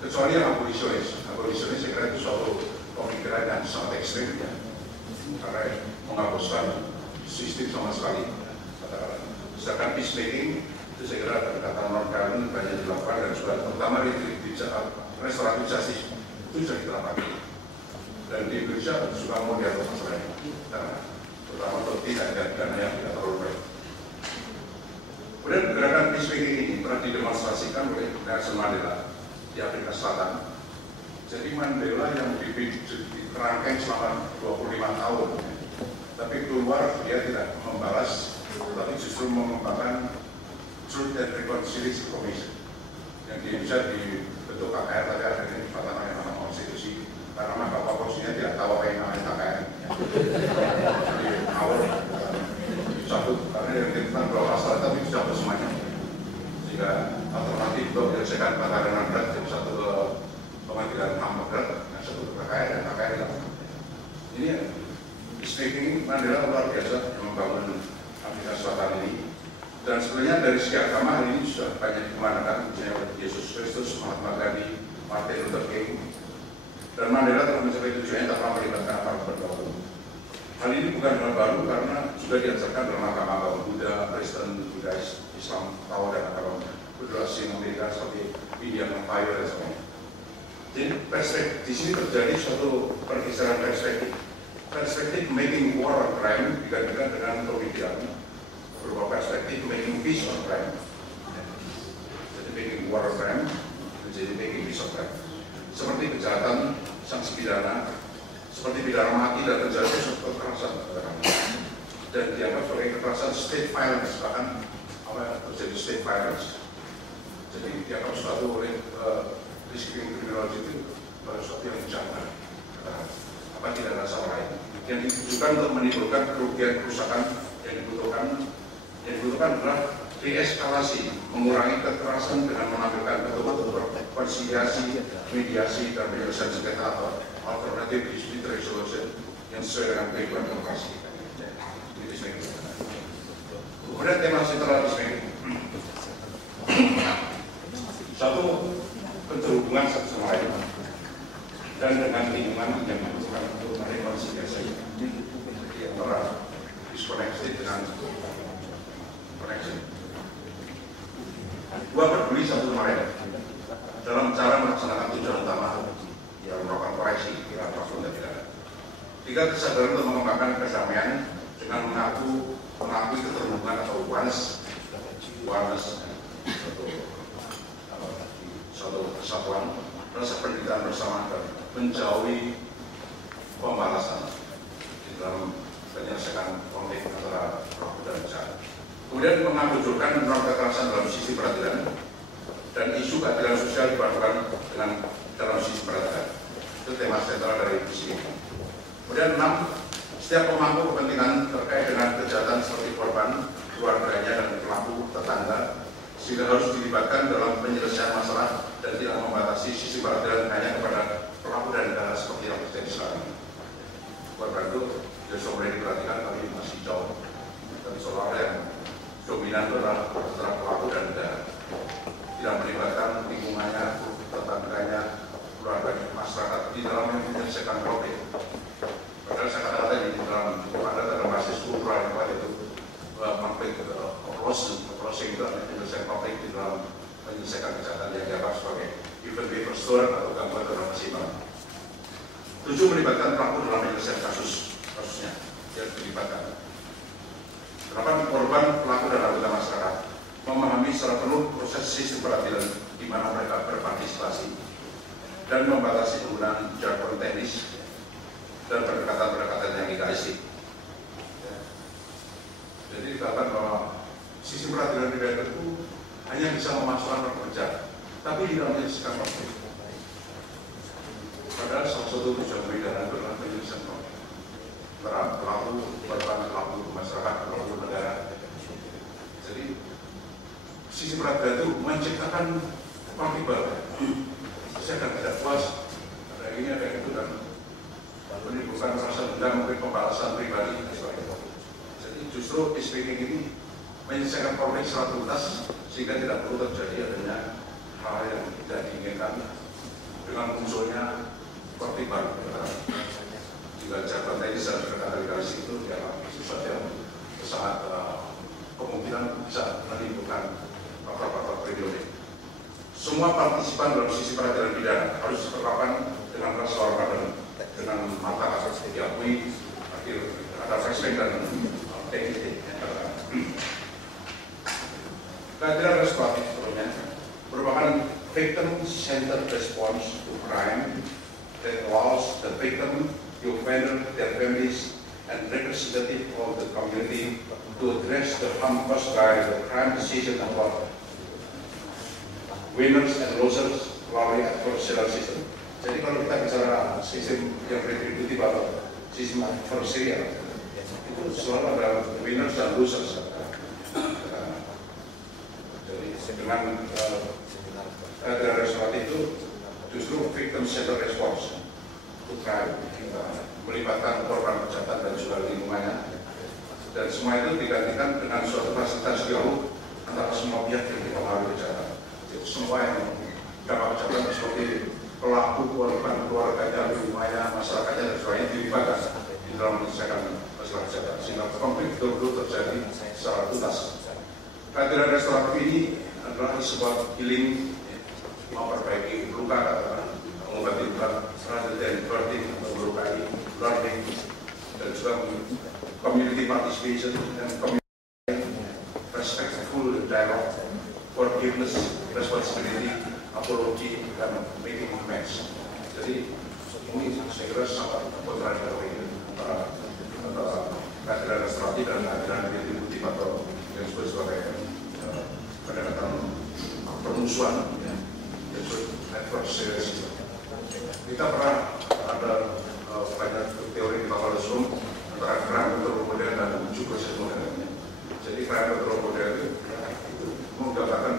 Kecuali yang abolisionis saya kira itu suatu pemikiran yang sangat ekstrim ya, karena menghapuskan sistem sama sekali. Sedangkan peacemaking itu saya kira kata non-violent banyak dilakukan dan juga terutama di restoratif justice itu sudah diterapkan. Dan di Indonesia juga mau diatur masalahnya, terutama untuk tidak dana yang tidak terlalu baik. Kemudian gerakan peacemaking ini telah didemonstrasikan oleh Nelson Mandela di Afrika Selatan. Jadi Mandela yang dikerangkeng selama 25 tahun, tapi keluar dia tidak membalas, tapi justru mengembangkan Truth and Reconciliation Commission yang di Indonesia dibentuk KKR, tapi akhirnya dibatalkan oleh Mahkamah Konstitusi karena Mahkamah Konstitusinya tidak tahu apa yang namanya KKR. Jadi awal dicabut karena yang ditentukan bahwa pasal tapi dicabut semuanya, sehingga alternatif untuk menyelesaikan perkara berat jadi satu ke pengadilan HAM berat, yang satu ke KKR dan KKR hilang. Ini speaking Mandela luar biasa yang membangun Afrika Selatan ini. Dan sebenarnya dari segi agama hal ini sudah banyak dikemanakan, misalnya oleh Yesus Kristus, Mahatma Gandhi, Martin Luther King, dan Mandela telah mencapai tujuannya tanpa melibatkan aparat berhukum. Hal ini bukan hal baru karena sudah diajarkan dalam agama Buddha, Kristen, Buddhis, Islam, Tao dan agama federasi Amerika seperti Indian Empire dan sebagainya. Jadi perspektif di sini terjadi suatu pergeseran perspektif. Perspektif making war on crime digantikan dengan pemikiran berupa perspektif making peace on crime. Jadi making war on crime menjadi making peace on crime. Seperti kejahatan, sanksi pidana, seperti pidana mati dan penjara itu suatu kekerasan, dan dianggap sebagai kekerasan state violence, bahkan apa yang terjadi state violence. Jadi dianggap suatu oleh reskrim kriminologi itu pada suatu yang jangan, apa tidak ada salah lain yang ditujukan untuk menimbulkan kerugian kerusakan yang dibutuhkan adalah deeskalasi mengurangi kekerasan dengan menampilkan bentuk-bentuk konsiliasi, mediasi, dan penyelesaian sengketa atau alternative dispute resolution yang sesuai dengan kehidupan demokrasi. Kemudian tema sentralisme ini, satu, keterhubungan satu sama lain, dan dengan lingkungan yang membutuhkan untuk merekonsiliasi antara diskoneksi dengan koneksi. Dua, peduli satu sama lain dalam cara melaksanakan tujuan utama yang melakukan koreksi dalam proses pidana. Tiga, kesadaran untuk mengembangkan perdamaian dengan mengakui keterhubungan atau oneness suatu kesatuan, rasa penderitaan bersama dan menjauhi pembalasan di dalam penyelesaian konflik antara pelaku dan jahat. Kemudian mengajukan norma kekerasan dalam sisi peradilan dan isu keadilan sosial dipadukan dengan dalam sisi peradilan. Itu tema sentral dari visi ini. Kemudian 6, setiap pemangku kepentingan terkait dengan kejahatan seperti korban, keluarganya, dan pelaku tetangga sehingga harus dilibatkan dalam penyelesaian masalah dan tidak membatasi sisi peradilan hanya kepada pelaku dan negara seperti yang terjadi sekarang ini. Korban itu sudah mulai diperhatikan tapi masih jauh, dan seolah-olah yang dominan itu adalah antara pelaku dan negara, tidak melibatkan lingkungannya, tetangganya, keluarga, masyarakat di dalam menyelesaikan konflik. Padahal saya katakan tadi di dalam ada basis kultural yang kuat itu konflik closing itu adalah penyelesaian konflik di dalam menyelesaikan kejahatan yang dianggap sebagai event behavior atau gangguan dalam keseimbangan. 7, melibatkan pelaku dalam penyelesaian kasusnya yang dilibatkan. 8, korban, pelaku dan anggota masyarakat memahami secara penuh proses sistem peradilan di mana mereka berpartisipasi dan membatasi penggunaan jargon teknis dan pendekatan-pendekatan yang idealistik. Jadi dikatakan bahwa sistem peradilan pidana itu hanya bisa memasukkan orang kerja, tapi tidak menyelesaikan konflik. Padahal salah satu tujuan pidana itu adalah penyelesaian konflik antara pelaku, korban, pelaku masyarakat, pelaku negara. Jadi sistem peradilan itu menciptakan konflik baru. Saya akan tidak puas, ada ini, ada itu, dan menimbulkan rasa dendam, mungkin pembalasan pribadi dan sebagainya. Jadi justru SPK ini menyelesaikan konflik secara tuntas sehingga tidak perlu terjadi adanya hal yang tidak diinginkan dengan munculnya konflik baru. Jika jargon teknis dan pendekatan itu dianggap sesuatu yang sangat kemungkinan bisa menimbulkan faktor-faktor periode. Semua partisipan dalam sisi peradilan pidana harus diperlakukan dengan rasa hormat dan dengan mata asas diakui, ada respect dan integriti. Keadilan restoratif sebelumnya merupakan victim-centered response to crime that allows the victim, the offender, their families, and representative of the community to address the harm caused by the crime decision about winners and losers melalui adversarial system. Jadi kalau kita bicara sistem yang retributif atau sistem adversarial, itu selalu ada winners dan losers. Jadi dengan keadilan restoratif itu justru victim centered response to crime, melibatkan korban kejahatan dan juga lingkungannya, dan semua itu digantikan dengan suatu fasilitas dialog antara semua pihak yang dipengaruhi kejahatan. Semua yang dapat kejahatan seperti pelaku, korban, keluarganya, lingkungannya, masyarakatnya, dan sebagainya dilibatkan di dalam menyelesaikan masalah kejahatan sehingga konflik betul-betul terjadi secara tuntas. Keadilan restoratif ini adalah sebuah healing, memperbaiki luka, mengobati luka, rather than hurting, melukai, learning, dan juga community participation dan community respectful dialogue, forgiveness, responsibility, apology, dan making amends. Jadi ini saya kira sangat kontradiktif antara keadilan restoratif dan keadilan retributif atau yang disebut sebagai pendekatan permusuhan, yang disebut adversarial system. Kita pernah ada banyak teori di Kawalusum antara crime control model dan juga proses model. Jadi crime control model itu menggambarkan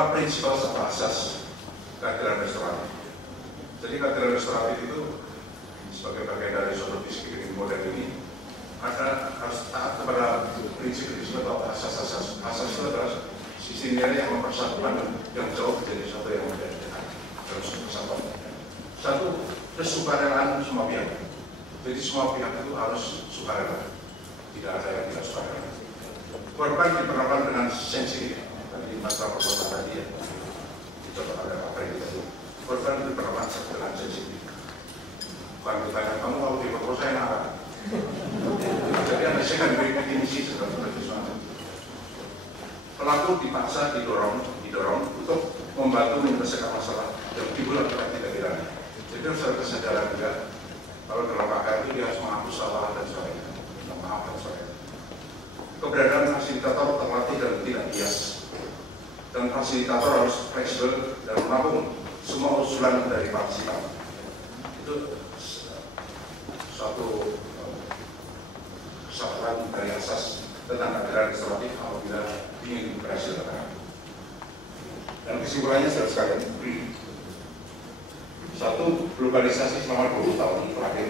beberapa prinsip atau asas keadilan restoratif. Jadi keadilan restoratif itu sebagai bagian dari suatu disiplin modern ini harus taat kepada prinsip-prinsip atau asas-asas. Asas itu adalah sisi nilai yang mempersatukan yang jauh menjadi satu yang modern dalam suatu kesatuan. Satu, kesukarelaan semua pihak. Jadi semua pihak itu harus sukarela, tidak ada yang tidak sukarela. Korban diperlakukan dengan sensitif. Tadi masalah perbuatan tadi ya, dicoba oleh Pak Presiden itu. Korban diperlakukan dengan sensitif. Bukan ditanya, kamu mau diperkosa yang apa? Jadi ada saya kan beri definisi seperti itu. Pelaku dipaksa didorong untuk membantu menyelesaikan masalah yang timbul akibat tidak pidana. Jadi harus ada kesadaran juga kalau dalam KKR itu dia harus mengaku salah dan sebagainya, minta maaf dan sebagainya. Keberadaan fasilitator terlatih dan tidak bias, dan fasilitator harus fleksibel dan menampung semua usulan dari partisipan. Itu suatu kesatuan dari asas tentang keadilan restoratif apabila ingin berhasil. Dan kesimpulannya sudah sekalian. Satu, globalisasi selama 20 tahun terakhir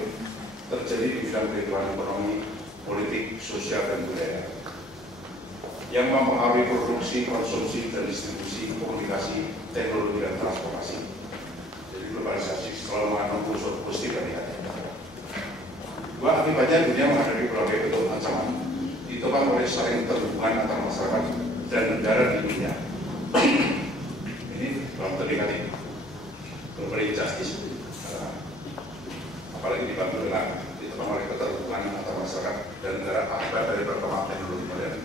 terjadi di bidang kehidupan ekonomi, politik, sosial, dan budaya yang mempengaruhi produksi, konsumsi, dan distribusi, komunikasi, teknologi, dan transportasi. Jadi globalisasi selalu mengandung unsur positif dan negatif. Dua, akibatnya dunia menghadapi berbagai bentuk ancaman ditopang oleh saling terhubungan antar masyarakat dan negara di dunia. Ini dalam negatif. Global justice, apalagi dibantu dengan ditopang oleh keterhubungan antar masyarakat dan negara akibat dari perkembangan teknologi modern.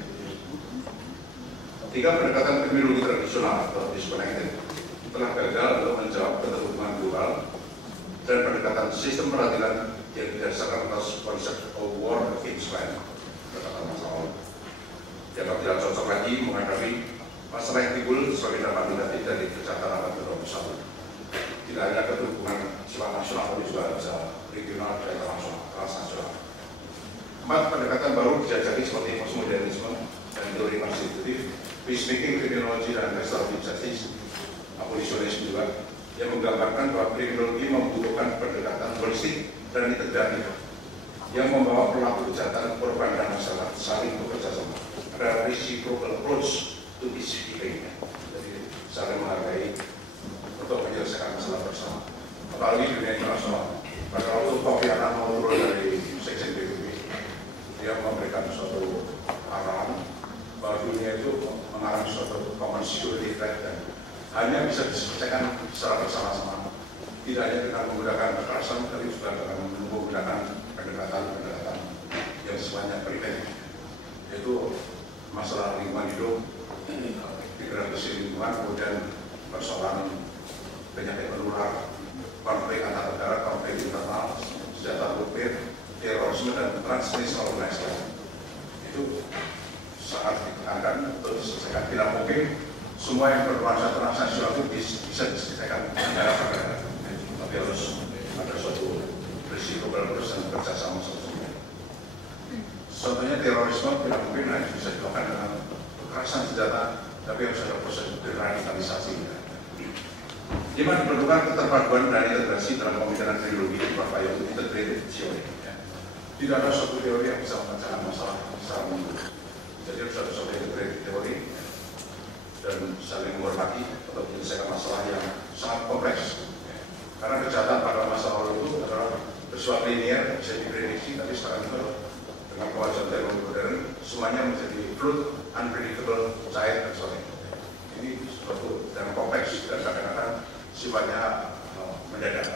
Tiga, pendekatan teknologi tradisional atau disconnected telah gagal untuk menjawab keterhubungan global, dan pendekatan sistem peradilan yang didasarkan atas konsep war against crime, pendekatan masalah yang tidak cocok lagi menghadapi masalah yang timbul sebagai dampak negatif dari kejahatan abad ke-21. Tidak hanya keterhubungan sifat nasional, tapi juga bisa regional dan transnasional. Empat, pendekatan baru dijajaki seperti postmodernisme dan teori konstitutif, peacemaking, kriminologi, dan restoratif justice, abolisionisme juga, yang menggambarkan bahwa kriminologi membutuhkan pendekatan holistik dan integratif yang membawa pelaku kejahatan, korban, dan masyarakat saling bekerja sama. Ada reciprocal approach to peacekeeping, jadi saling menghargai untuk menyelesaikan masalah bersama. Apalagi dunia internasional. Pada waktu Kofi Annan mau turun dari Sekjen PBB, dia memberikan suatu arahan bahwa dunia itu mengalami suatu common security threat dan hanya bisa diselesaikan secara bersama-sama. Tidak hanya dengan menggunakan kekerasan, tapi juga dengan menggunakan pendekatan-pendekatan yang sifatnya preventif, yaitu masalah lingkungan hidup, degradasi lingkungan, kemudian persoalan penyakit menular, konflik antar negara, konflik internal, senjata nuklir, terorisme, dan transnational organization. Itu sangat ditekankan untuk diselesaikan. Tidak mungkin semua yang bernuansa transnasional itu bisa diselesaikan negara per negara, tapi harus ada suatu risiko berlurus dan bekerjasama sama-sama. Contohnya terorisme tidak mungkin hanya bisa dilakukan dengan kekerasan senjata, tapi harus ada proses deradikalisasi. Lima, diperlukan keterpaduan dan integrasi dalam pemikiran teknologi berupaya untuk integrated teori. Tidak ada suatu teori yang bisa memecahkan masalah secara menyeluruh. Jadi harus ada suatu integrated teori dan saling menghormati untuk menyelesaikan masalah yang sangat kompleks. Karena kejahatan pada masa lalu itu adalah bersifat linear, bisa diprediksi, tapi sekarang itu dengan kemajuan teknologi modern semuanya menjadi fluid, unpredictable, cair, dan sebagainya. Ini suatu yang kompleks dan kadang-kadang sifatnya mendadak.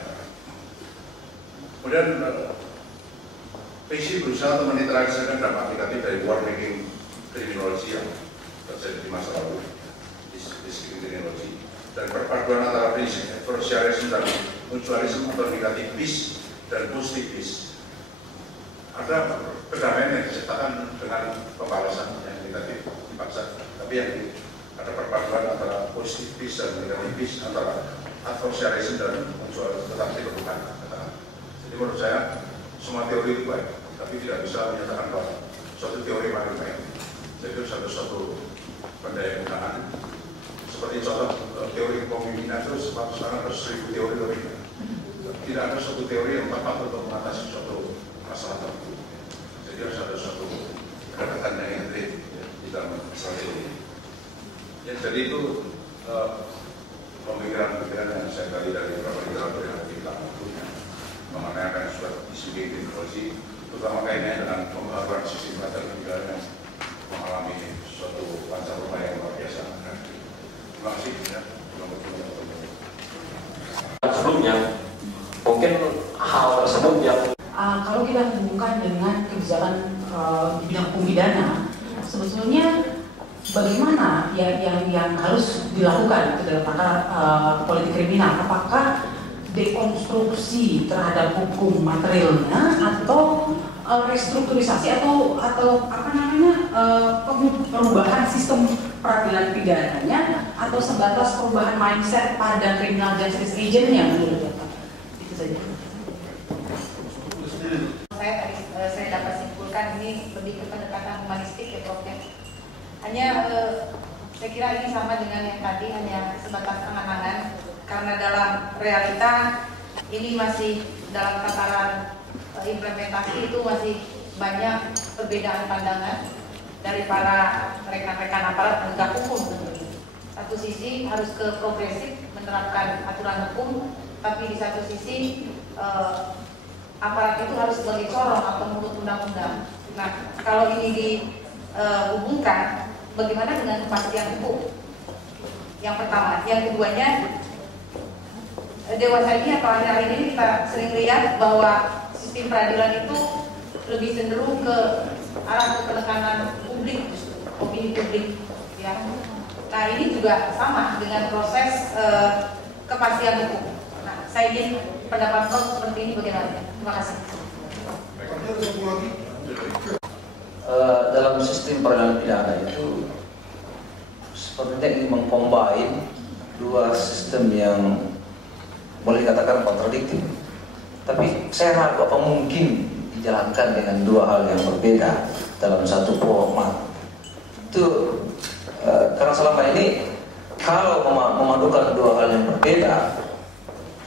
Kemudian PISI berusaha untuk menetralisasikan dampak negatif dari war making kriminologi yang terjadi di masa lalu, kriminologi, dan perpaduan antara prinsip adversarialisme dan mutualisme atau negatif bis dan positif bis. Ada perdamaian yang diciptakan dengan pembalasan yang negatif dipaksa, tapi yang ada perpaduan antara positif bis dan negatif bis, antara adversarialisme dan mutualisme tetap diperlukan. Jadi menurut saya semua teori itu baik, tapi tidak bisa menyatakan bahwa suatu teori paling baik. Jadi harus ada suatu pendaya gunaan. Seperti contoh 100 tahun atau 1000 teori. Tidak ada suatu teori yang tepat untuk mengatasi suatu masalah tertentu. Jadi harus ada suatu pendekatan yang intent di dalam strategi. Ya, jadi itu pemikiran-pemikiran yang saya gali dari beberapa literatur yang kita punya mengenai akan suatu isu teknologi, terutama kaitannya dengan pembaharuan sistem peradilan pidana yang mengalami suatu pancaroba yang luar biasa. Terima kasih. Ya. Sebelumnya, mungkin hal tersebut yang kalau kita hubungkan dengan kebijakan bidang hukum pidana, sebetulnya bagaimana yang harus dilakukan dalam perkara politik kriminal? Apakah dekonstruksi terhadap hukum materialnya atau restrukturisasi atau apa namanya perubahan sistem peradilan pidananya atau sebatas perubahan mindset pada criminal justice agent-nya menurut Bapak? Itu saja. Saya dapat simpulkan ini lebih ke pendekatan humanistik ya Prof. Hanya saya kira ini sama dengan yang tadi, hanya sebatas angan-angan karena dalam realita ini masih dalam tataran implementasi itu masih banyak perbedaan pandangan dari para rekan-rekan aparat penegak hukum. Satu sisi harus ke progresif menerapkan aturan hukum, tapi di satu sisi aparat itu harus sebagai corong atau menurut undang-undang. Nah, kalau ini dihubungkan, bagaimana dengan kepastian hukum? Yang pertama, yang keduanya, dewasa ini atau akhir-akhir ini kita sering lihat bahwa sistem peradilan itu lebih cenderung ke arah penekanan publik, opini publik, ya. Nah, ini juga sama dengan proses kepastian hukum. Nah, saya ingin pendapat Prof seperti ini bagaimana? Terima kasih. Dalam sistem peradilan pidana itu sepertinya ingin mengcombine dua sistem yang boleh dikatakan kontradiktif. Tapi saya ragu apa mungkin dijalankan dengan dua hal yang berbeda dalam satu format. Itu karena selama ini kalau memadukan dua hal yang berbeda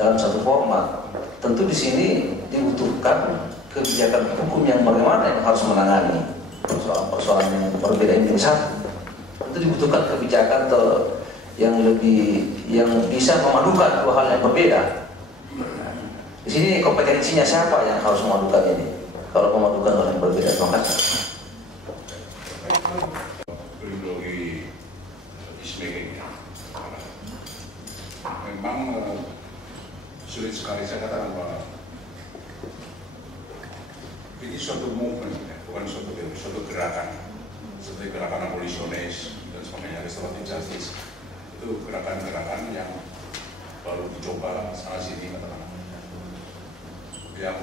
dalam satu format, tentu di sini dibutuhkan kebijakan hukum yang bagaimana yang harus menangani persoalan-persoalan yang berbeda ini satu. Tentu dibutuhkan kebijakan yang bisa memadukan dua hal yang berbeda. Di sini kompetensinya siapa yang harus memadukan ini? Kalau memadukan hal yang berbeda, terima kasih. Kriminologi isming ini memang sulit sekali saya katakan bahwa ini suatu movement, bukan suatu gerakan seperti gerakan abolisionis dan sebagainya, restoratif justice. Itu gerakan-gerakan yang baru dicoba sana sini katakan, yang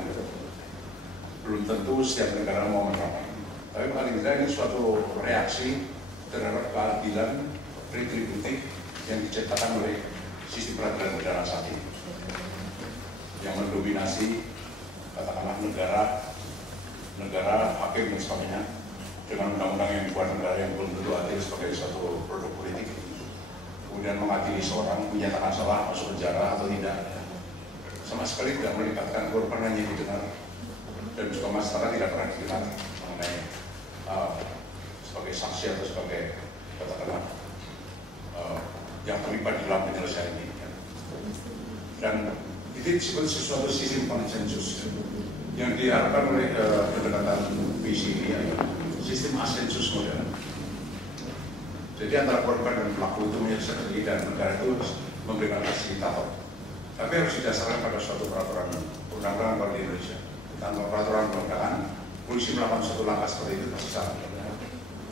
belum tentu setiap negara mau menerapkan. Tapi paling tidak ini suatu reaksi terhadap keadilan retributif yang diciptakan oleh sistem peradilan pidana saat ini, yang mendominasi katakanlah negara hakim dan sebagainya dengan undang-undang yang dibuat negara yang belum tentu adil sebagai suatu produk politik, kemudian mengadili seorang, menyatakan salah masuk penjara atau tidak, sama sekali tidak melibatkan korban hanya didengar, dan juga masyarakat tidak pernah didengar mengenai sebagai saksi atau sebagai katakanlah yang terlibat di dalam penyelesaian ini. Dan itu disebut sesuatu sistem konsensus yang diharapkan oleh pendekatan visi ini, sistem asensus modern. Jadi antara korban dan pelaku itu menyelesaikan dan negara itu memberikan fasilitator. Tapi harus didasarkan pada suatu peraturan undang-undang kalau di Indonesia. Tanpa peraturan undang-undangan, polisi melakukan suatu langkah seperti itu pasti salah.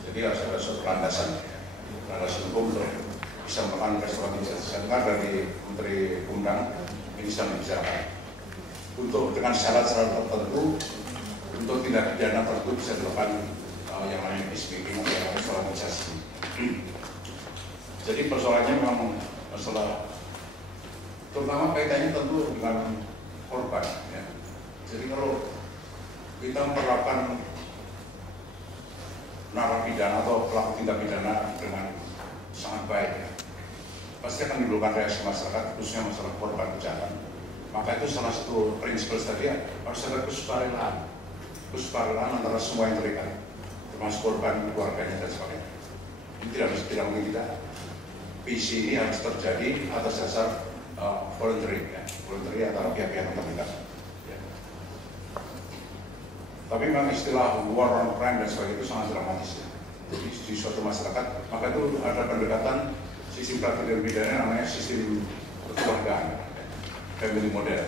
Jadi harus ada suatu landasan hukum untuk bisa melakukan restoratif justice. Saya dengar dari Menteri Undang ini sedang dibicarakan untuk dengan syarat-syarat tertentu untuk tindak pidana tertentu bisa dilakukan yang namanya peacemaking atau yang restoratif justice. Jadi persoalannya memang masalah terutama kaitannya tentu dengan korban. Ya. Jadi kalau kita memperlakukan narapidana atau pelaku tindak pidana dengan sangat baik, ya, pasti akan menimbulkan reaksi masyarakat, khususnya masyarakat korban kejahatan. Maka itu salah satu prinsip tadi ya, harus ada kesukarelaan antara semua yang terlibat, termasuk korban, keluarganya dan sebagainya. Ini tidak mungkin tidak. Visi ini harus terjadi atas dasar voluntary antara pihak-pihak yang terlibat. Ya. Tapi memang istilah war on crime dan sebagainya itu sangat dramatis. Ya. Jadi di suatu masyarakat, maka itu ada pendekatan sistem peradilan pidana namanya sistem kekeluargaan, family model.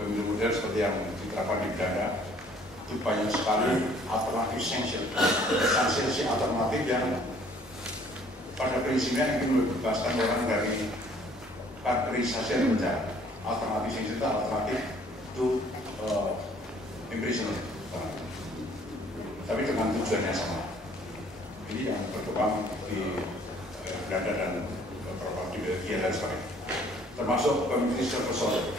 Family model seperti yang diterapkan di Belanda itu banyak sekali alternatif sanksi alternatif yang pada prinsipnya ingin membebaskan orang dari karakterisasi penjara. Alternatif sanksi itu alternatif itu imprisonment, tapi dengan tujuannya sama. Ini yang berkembang di Belanda dan beberapa di Belgia dan sebagainya. Termasuk community service order,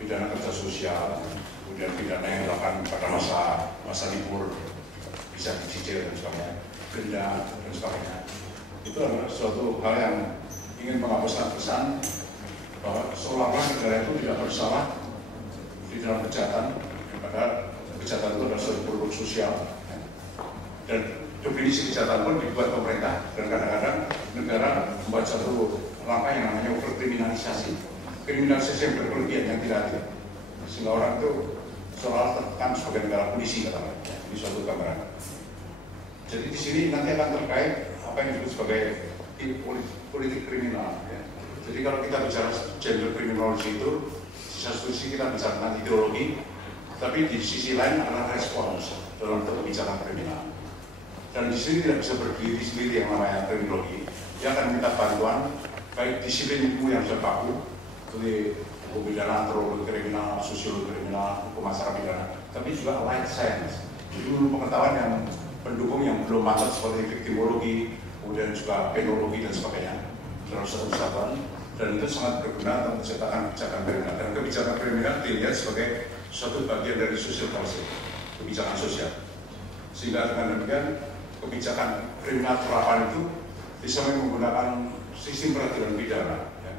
pidana kerja sosial, kemudian pidana yang dilakukan pada masa libur bisa dicicil dan sebagainya, denda dan sebagainya. Itu adalah suatu hal yang ingin menghapuskan pesan bahwa seolah-olah negara itu tidak bersalah di dalam kejahatan, padahal kejahatan itu adalah suatu produk sosial. Dan definisi kejahatan pun dibuat pemerintah, dan kadang-kadang negara membuat satu langkah yang namanya overkriminalisasi, kriminalisasi yang berlebihan yang tidak adil, sehingga orang itu seolah tertekan sebagai negara polisi katanya di suatu gambaran. Jadi di sini nanti akan terkait apa yang disebut sebagai politik kriminal. Ya. Jadi kalau kita bicara gender criminology itu, di satu sisi kita bicara tentang ideologi, tapi di sisi lain adalah respons dalam kebijakan kriminal. Dan di sini tidak bisa berdiri sendiri yang namanya kriminologi. Dia akan minta bantuan baik disiplin ilmu yang bisa baku, seperti hukum pidana, antropologi kriminal, sosiologi kriminal, hukum acara pidana, tapi juga light science. Jadi pengetahuan yang pendukung yang belum matang seperti victimologi, kemudian juga penologi dan sebagainya dalam satu kesatuan. Dan itu sangat berguna untuk menciptakan kebijakan kriminal. Dan kebijakan kriminal dilihat sebagai suatu bagian dari social policy, kebijakan sosial. Sehingga dengan demikian kebijakan kriminal terapan itu bisa menggunakan sistem peradilan pidana, ya.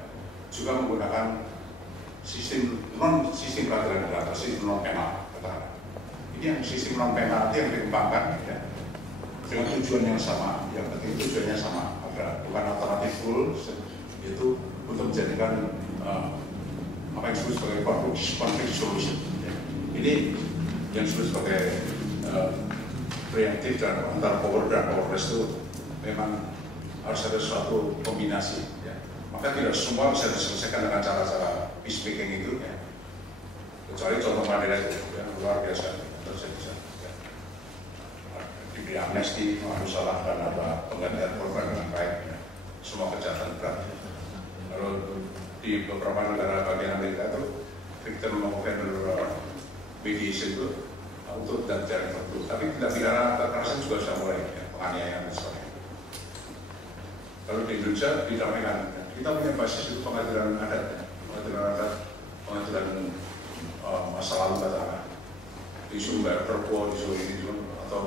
Juga menggunakan sistem peradilan pidana, sistem non penal. Ini yang sistem non penal yang dikembangkan, ya, dengan tujuan yang sama, yang penting tujuannya sama, ada bukan alternatif full, yaitu untuk menjadikan apa yang disebut sebagai conflict solution. Ya. Ini yang disebut sebagai preemptif dan antara power dan powerless itu memang harus ada suatu kombinasi. Ya. Maka tidak semua bisa diselesaikan dengan cara-cara peacemaking itu. Ya. Kecuali contoh Mandela itu yang luar biasa. Bisa ya. Diberi amnesti, harus salah dan ada penggantian korban dengan baik. Ya. Semua kejahatan berat. Kalau di beberapa negara bagian Amerika itu victim offender mediation itu untuk dan jaring tertentu, tapi tidak pidana kekerasan juga sudah mulai, ya, penganiayaan dan sebagainya. Kalau di Indonesia didamaikan, kita punya basis itu pengadilan adat, pengadilan masa lalu katakan, isu bayar perpu, isu ini juga, atau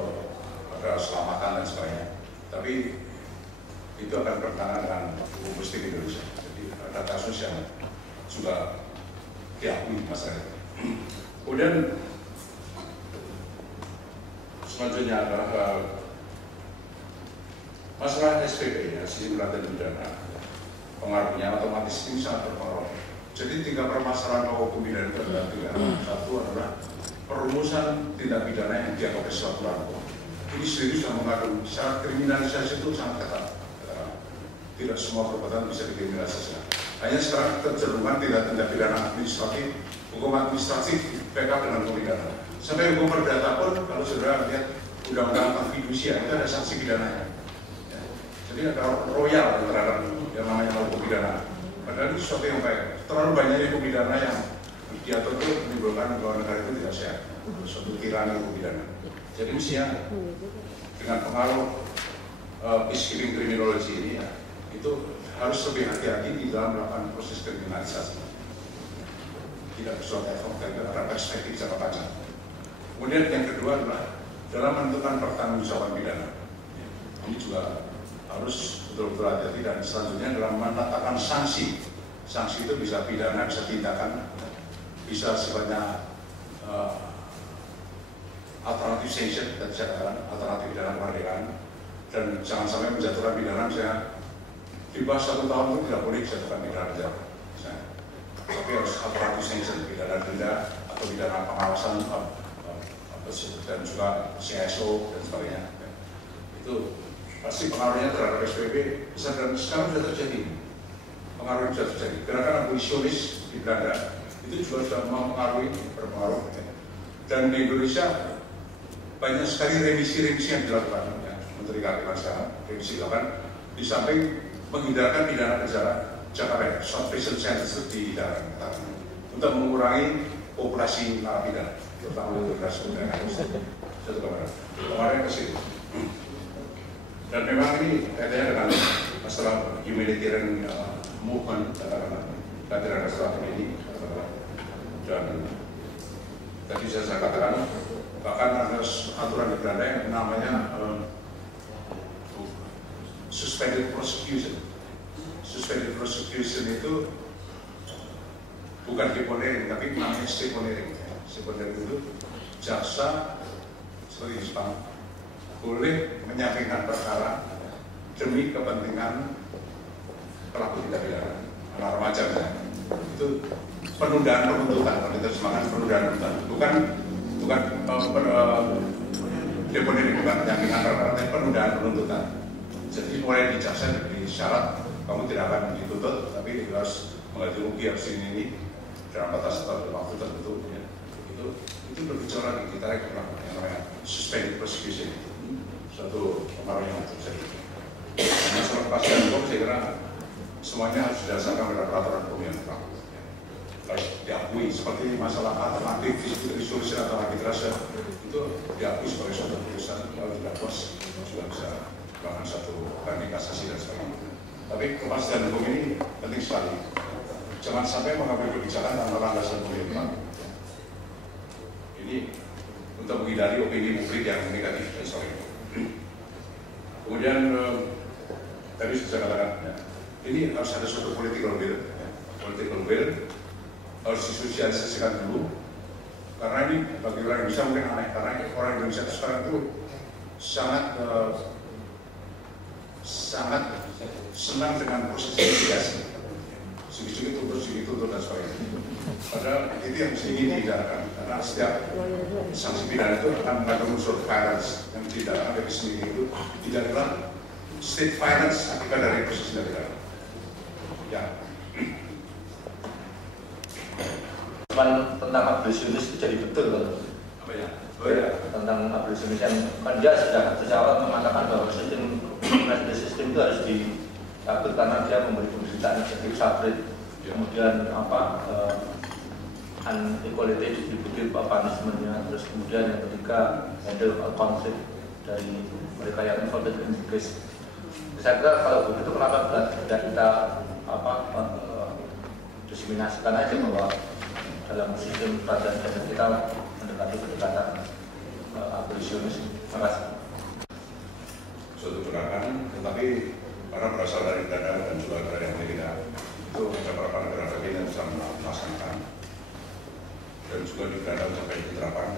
ada selamatan dan sebagainya. Tapi itu akan bertentangan dengan hukum positif Indonesia. Jadi ada kasus yang juga diakui masalah itu. Kemudian selanjutnya adalah masalah SPP, ya, sistem peradilan pidana. Pengaruhnya otomatis ini sangat berpengaruh. Jadi 3 permasalahan hukum pidana itu adalah 3. Satu adalah perumusan tindak pidana yang dianggap sesuatu laku. Ini sendiri sudah mengandung syarat kriminalisasi itu sangat ketat. Tidak semua perbuatan bisa dikriminalisasi. Hanya sekarang kecenderungan tindak pidana administratif, hukum administratif, backup dengan hukum pidana. Sampai hukum perdata pun, kalau saudara lihat undang-undang tentang fidusia, itu ada sanksi pidananya. Ya. Jadi ada royal terhadap yang namanya hukum pidana. Padahal itu sesuatu yang baik. Terlalu banyak hukum pidana yang diatur itu menimbulkan bahwa negara itu tidak sehat. Suatu tirani hukum pidana. Jadi mestinya dengan pengaruh peacekeeping criminology ini, ya, itu harus lebih hati-hati di dalam melakukan proses kriminalisasi. Tidak sesuatu efek karena perspektif jangka panjang. Kemudian yang kedua adalah dalam menentukan pertanggungjawaban pidana. Ini juga harus betul-betul hati-hati, dan selanjutnya adalah menetapkan sanksi. Sanksi itu bisa pidana, bisa tindakan, bisa sifatnya alternatif sanction, dan saya katakan alternatif pidana kemerdekaan, dan jangan sampai menjatuhkan pidana misalnya di bawah 1 tahun itu tidak boleh dijatuhkan pidana penjara, tapi harus alternatif sanction, pidana denda atau pidana pengawasan dan juga CSO dan sebagainya. Itu pasti pengaruhnya terhadap SPP besar, dan sekarang sudah terjadi. Pengaruhnya sudah terjadi. Gerakan abolisionis di Belanda itu juga sudah mempengaruhi, berpengaruh. Dan di Indonesia banyak sekali remisi-remisi yang dilakukan. Ya, Menteri Kehakiman sekarang remisi dilakukan di samping menghindarkan pidana penjara jangka pendek, short prison sentence di dalam untuk mengurangi populasi narapidana, terutama populasi penjara. Satu kemarin ke situ. Dan memang ini kaitannya dengan masalah humanitarian movement, katakanlah masalah ini, dan tadi saya katakan bahkan ada aturan di Belanda yang namanya suspended prosecution. Suspended prosecution itu bukan deponering, tapi namanya deponering. Deponering itu jaksa seperti di Jepang boleh menyampaikan perkara demi kepentingan pelaku tindak pidana, anak remaja itu penundaan penuntutan, kalau terjemahkan penundaan penuntutan, bukan deponering, bukan penyampaikan perkara, tapi penundaan penuntutan. Jadi mulai di jaksa diberi syarat kamu tidak akan dituntut, tapi harus mengganti rugi harus ini dalam batas atau waktu tertentu. Ya. Itu berbicara kita yang namanya suspended prosecution. Satu pengaruh yang terjadi. Masalah kepastian hukum saya kira semuanya harus didasarkan pada peraturan hukum yang berlaku. Harus diakui seperti masalah alternatif resolusi atau arbitrase itu diakui sebagai suatu keputusan, kalau tidak puas juga bisa melakukan satu banding kasasi dan sebagainya. Tapi kepastian hukum ini penting sekali. Jangan sampai mengambil kebijakan tanpa landasan hukum yang berlaku. Ini untuk menghindari opini publik yang negatif dan sebagainya. Kemudian tadi sudah katakan ini harus ada suatu political will, harus disosialisasikan dulu, karena ini bagi orang Indonesia mungkin aneh, karena orang Indonesia sekarang itu sangat senang dengan proses investigasi, sedikit tuntut dan sebagainya. Padahal itu yang ingin dihindarikan, karena setiap sanksi pidana itu akan mengandung unsur violence yang tidak ada di sini itu tidak adalah state violence akibat dari proses pidana. Ya. Tentang abolisionis itu jadi betul loh. Apa ya? Oh ya. Tentang abolisionis yang kan dia sudah sejak awal mengatakan bahwa sistem itu harus dicabut karena dia memberi penderitaan eksekutif sabrit. Kemudian unequality distributive punishment-nya, terus kemudian yang ketiga handle konflik dari mereka yang involved in case. Saya kira kalau begitu kenapa tidak kita diseminasikan aja bahwa dalam sistem peradilan kita mendekati pendekatan abolisionis. Terima kasih. Suatu gerakan, tetapi karena berasal dari Belanda dan juga dari Amerika, itu ada beberapa negara lain yang bisa melaksanakan, dan juga di Belanda sampai diterapkan.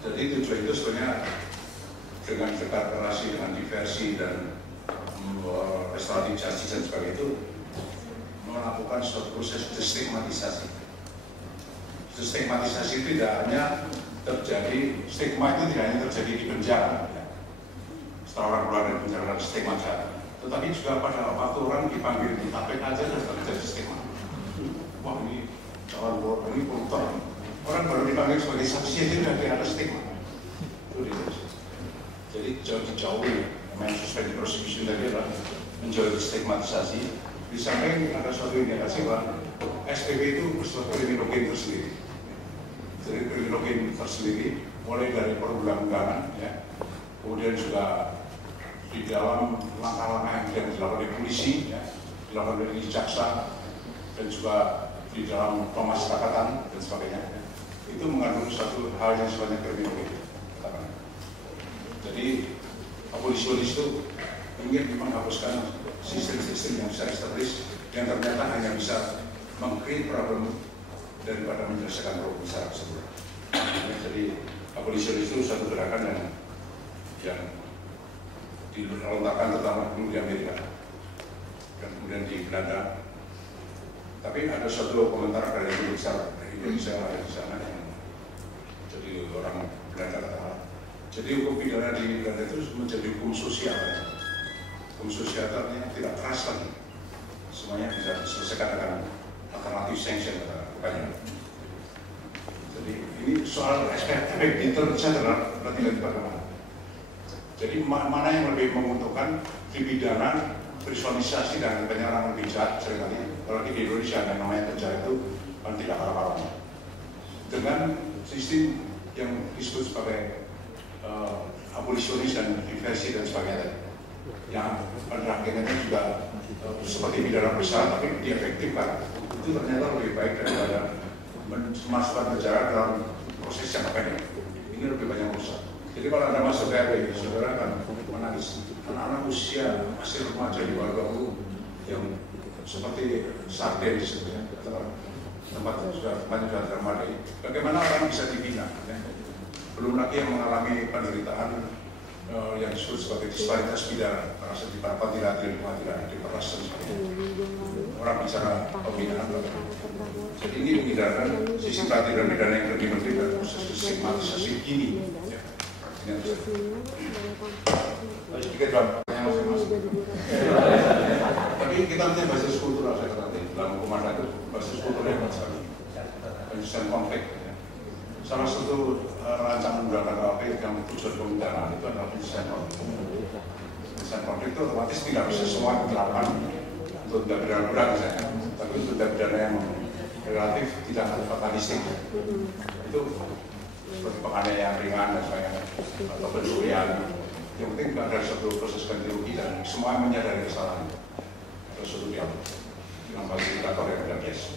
Jadi tujuan itu sebenarnya dengan dekat relasi dengan diversi dan restoratif justice dan sebagainya itu melakukan suatu proses destigmatisasi. Stigmatisasi itu tidak hanya terjadi, stigma itu tidak hanya terjadi di penjara. Setelah orang keluar dari penjara ada stigma, tetapi juga pada waktu orang dipanggil di KPK aja sudah terjadi stigma. Wah ini calon koruptor, ini koruptor. Orang baru dipanggil sebagai saksi aja sudah ada stigma. Itu di Indonesia. Jadi jauh-jauh namanya suspended prosecution tadi adalah menjauhi stigmatisasi. Di samping ada suatu indikasi bahwa SPP itu suatu kriminologi tersendiri. Jadi kriminologi tersendiri mulai dari perundang-undangan, ya, kemudian juga di dalam langkah-langkah yang dilakukan oleh polisi, ya, dilakukan oleh jaksa, dan juga di dalam pemasyarakatan dan sebagainya, ya, itu mengandung satu hal yang sifatnya kriminologi. Jadi abolisionis itu ingin menghapuskan sistem-sistem yang sudah established yang ternyata hanya bisa meng-create problem daripada menyelesaikan problem secara keseluruhan. Jadi abolisionis itu satu gerakan yang dilontarkan terutama dulu di Amerika dan kemudian di Belanda. Tapi ada suatu komentar dari Indonesia ada di sana yang jadi orang Belanda kata, jadi hukum pidana di Belanda itu menjadi hukum sosial. Hukum sosial yang tidak keras lagi, semuanya bisa diselesaikan dengan alternatif sanction bukannya. Jadi ini soal efek deterrence berarti bagaimana? Jadi mana yang lebih menguntungkan dipidana, personalisasi dan penyerangan lebih jahat seringkali. Kalau di Indonesia yang namanya penjara itu kan tidak kalah-kalahnya. Dengan sistem yang disebut sebagai abolisionis dan diversi dan sebagainya, yang pada akhirnya juga seperti pidana besar tapi diefektifkan, itu ternyata lebih baik daripada memasukkan penjara dalam proses yang pendek. Ini lebih banyak rusak. Jadi kalau Anda masuk ke saudara akan menangis. Anak-anak usia masih remaja di bawah 20 yang seperti sarden di situ, ya, tempat sudah termadai. Bagaimana orang bisa dibina? Ya? Belum lagi yang mengalami penderitaan yang disebut sebagai disparitas pidana, merasa dipapan tidak diperas dan sebagainya. Orang bicara pembinaan, jadi ini menghindarkan sisi peradilan pidana yang lebih penting dan proses stigmatisasi ini. Ya. Ini harus sedikit yang masing-masing. Tapi kita punya basis kultural, saya katakan dalam hukum adat itu basis kultural yang besar, penyelesaian konflik. Ya. Salah satu rancangan undang-undang KPK yang tujuan pemidanaan itu adalah penyelesaian konflik. Penyelesaian konflik itu otomatis tidak bisa semua diterapkan untuk tindak pidana berat misalnya, tapi untuk tindak pidana yang relatif tidak fatalistik. Itu seperti penganiayaan ringan dan sebagainya, atau pencurian. Yang penting ada suatu proses ganti rugi dan semua menyadari kesalahan. Ada suatu dialog dengan fasilitator yang sudah biasa.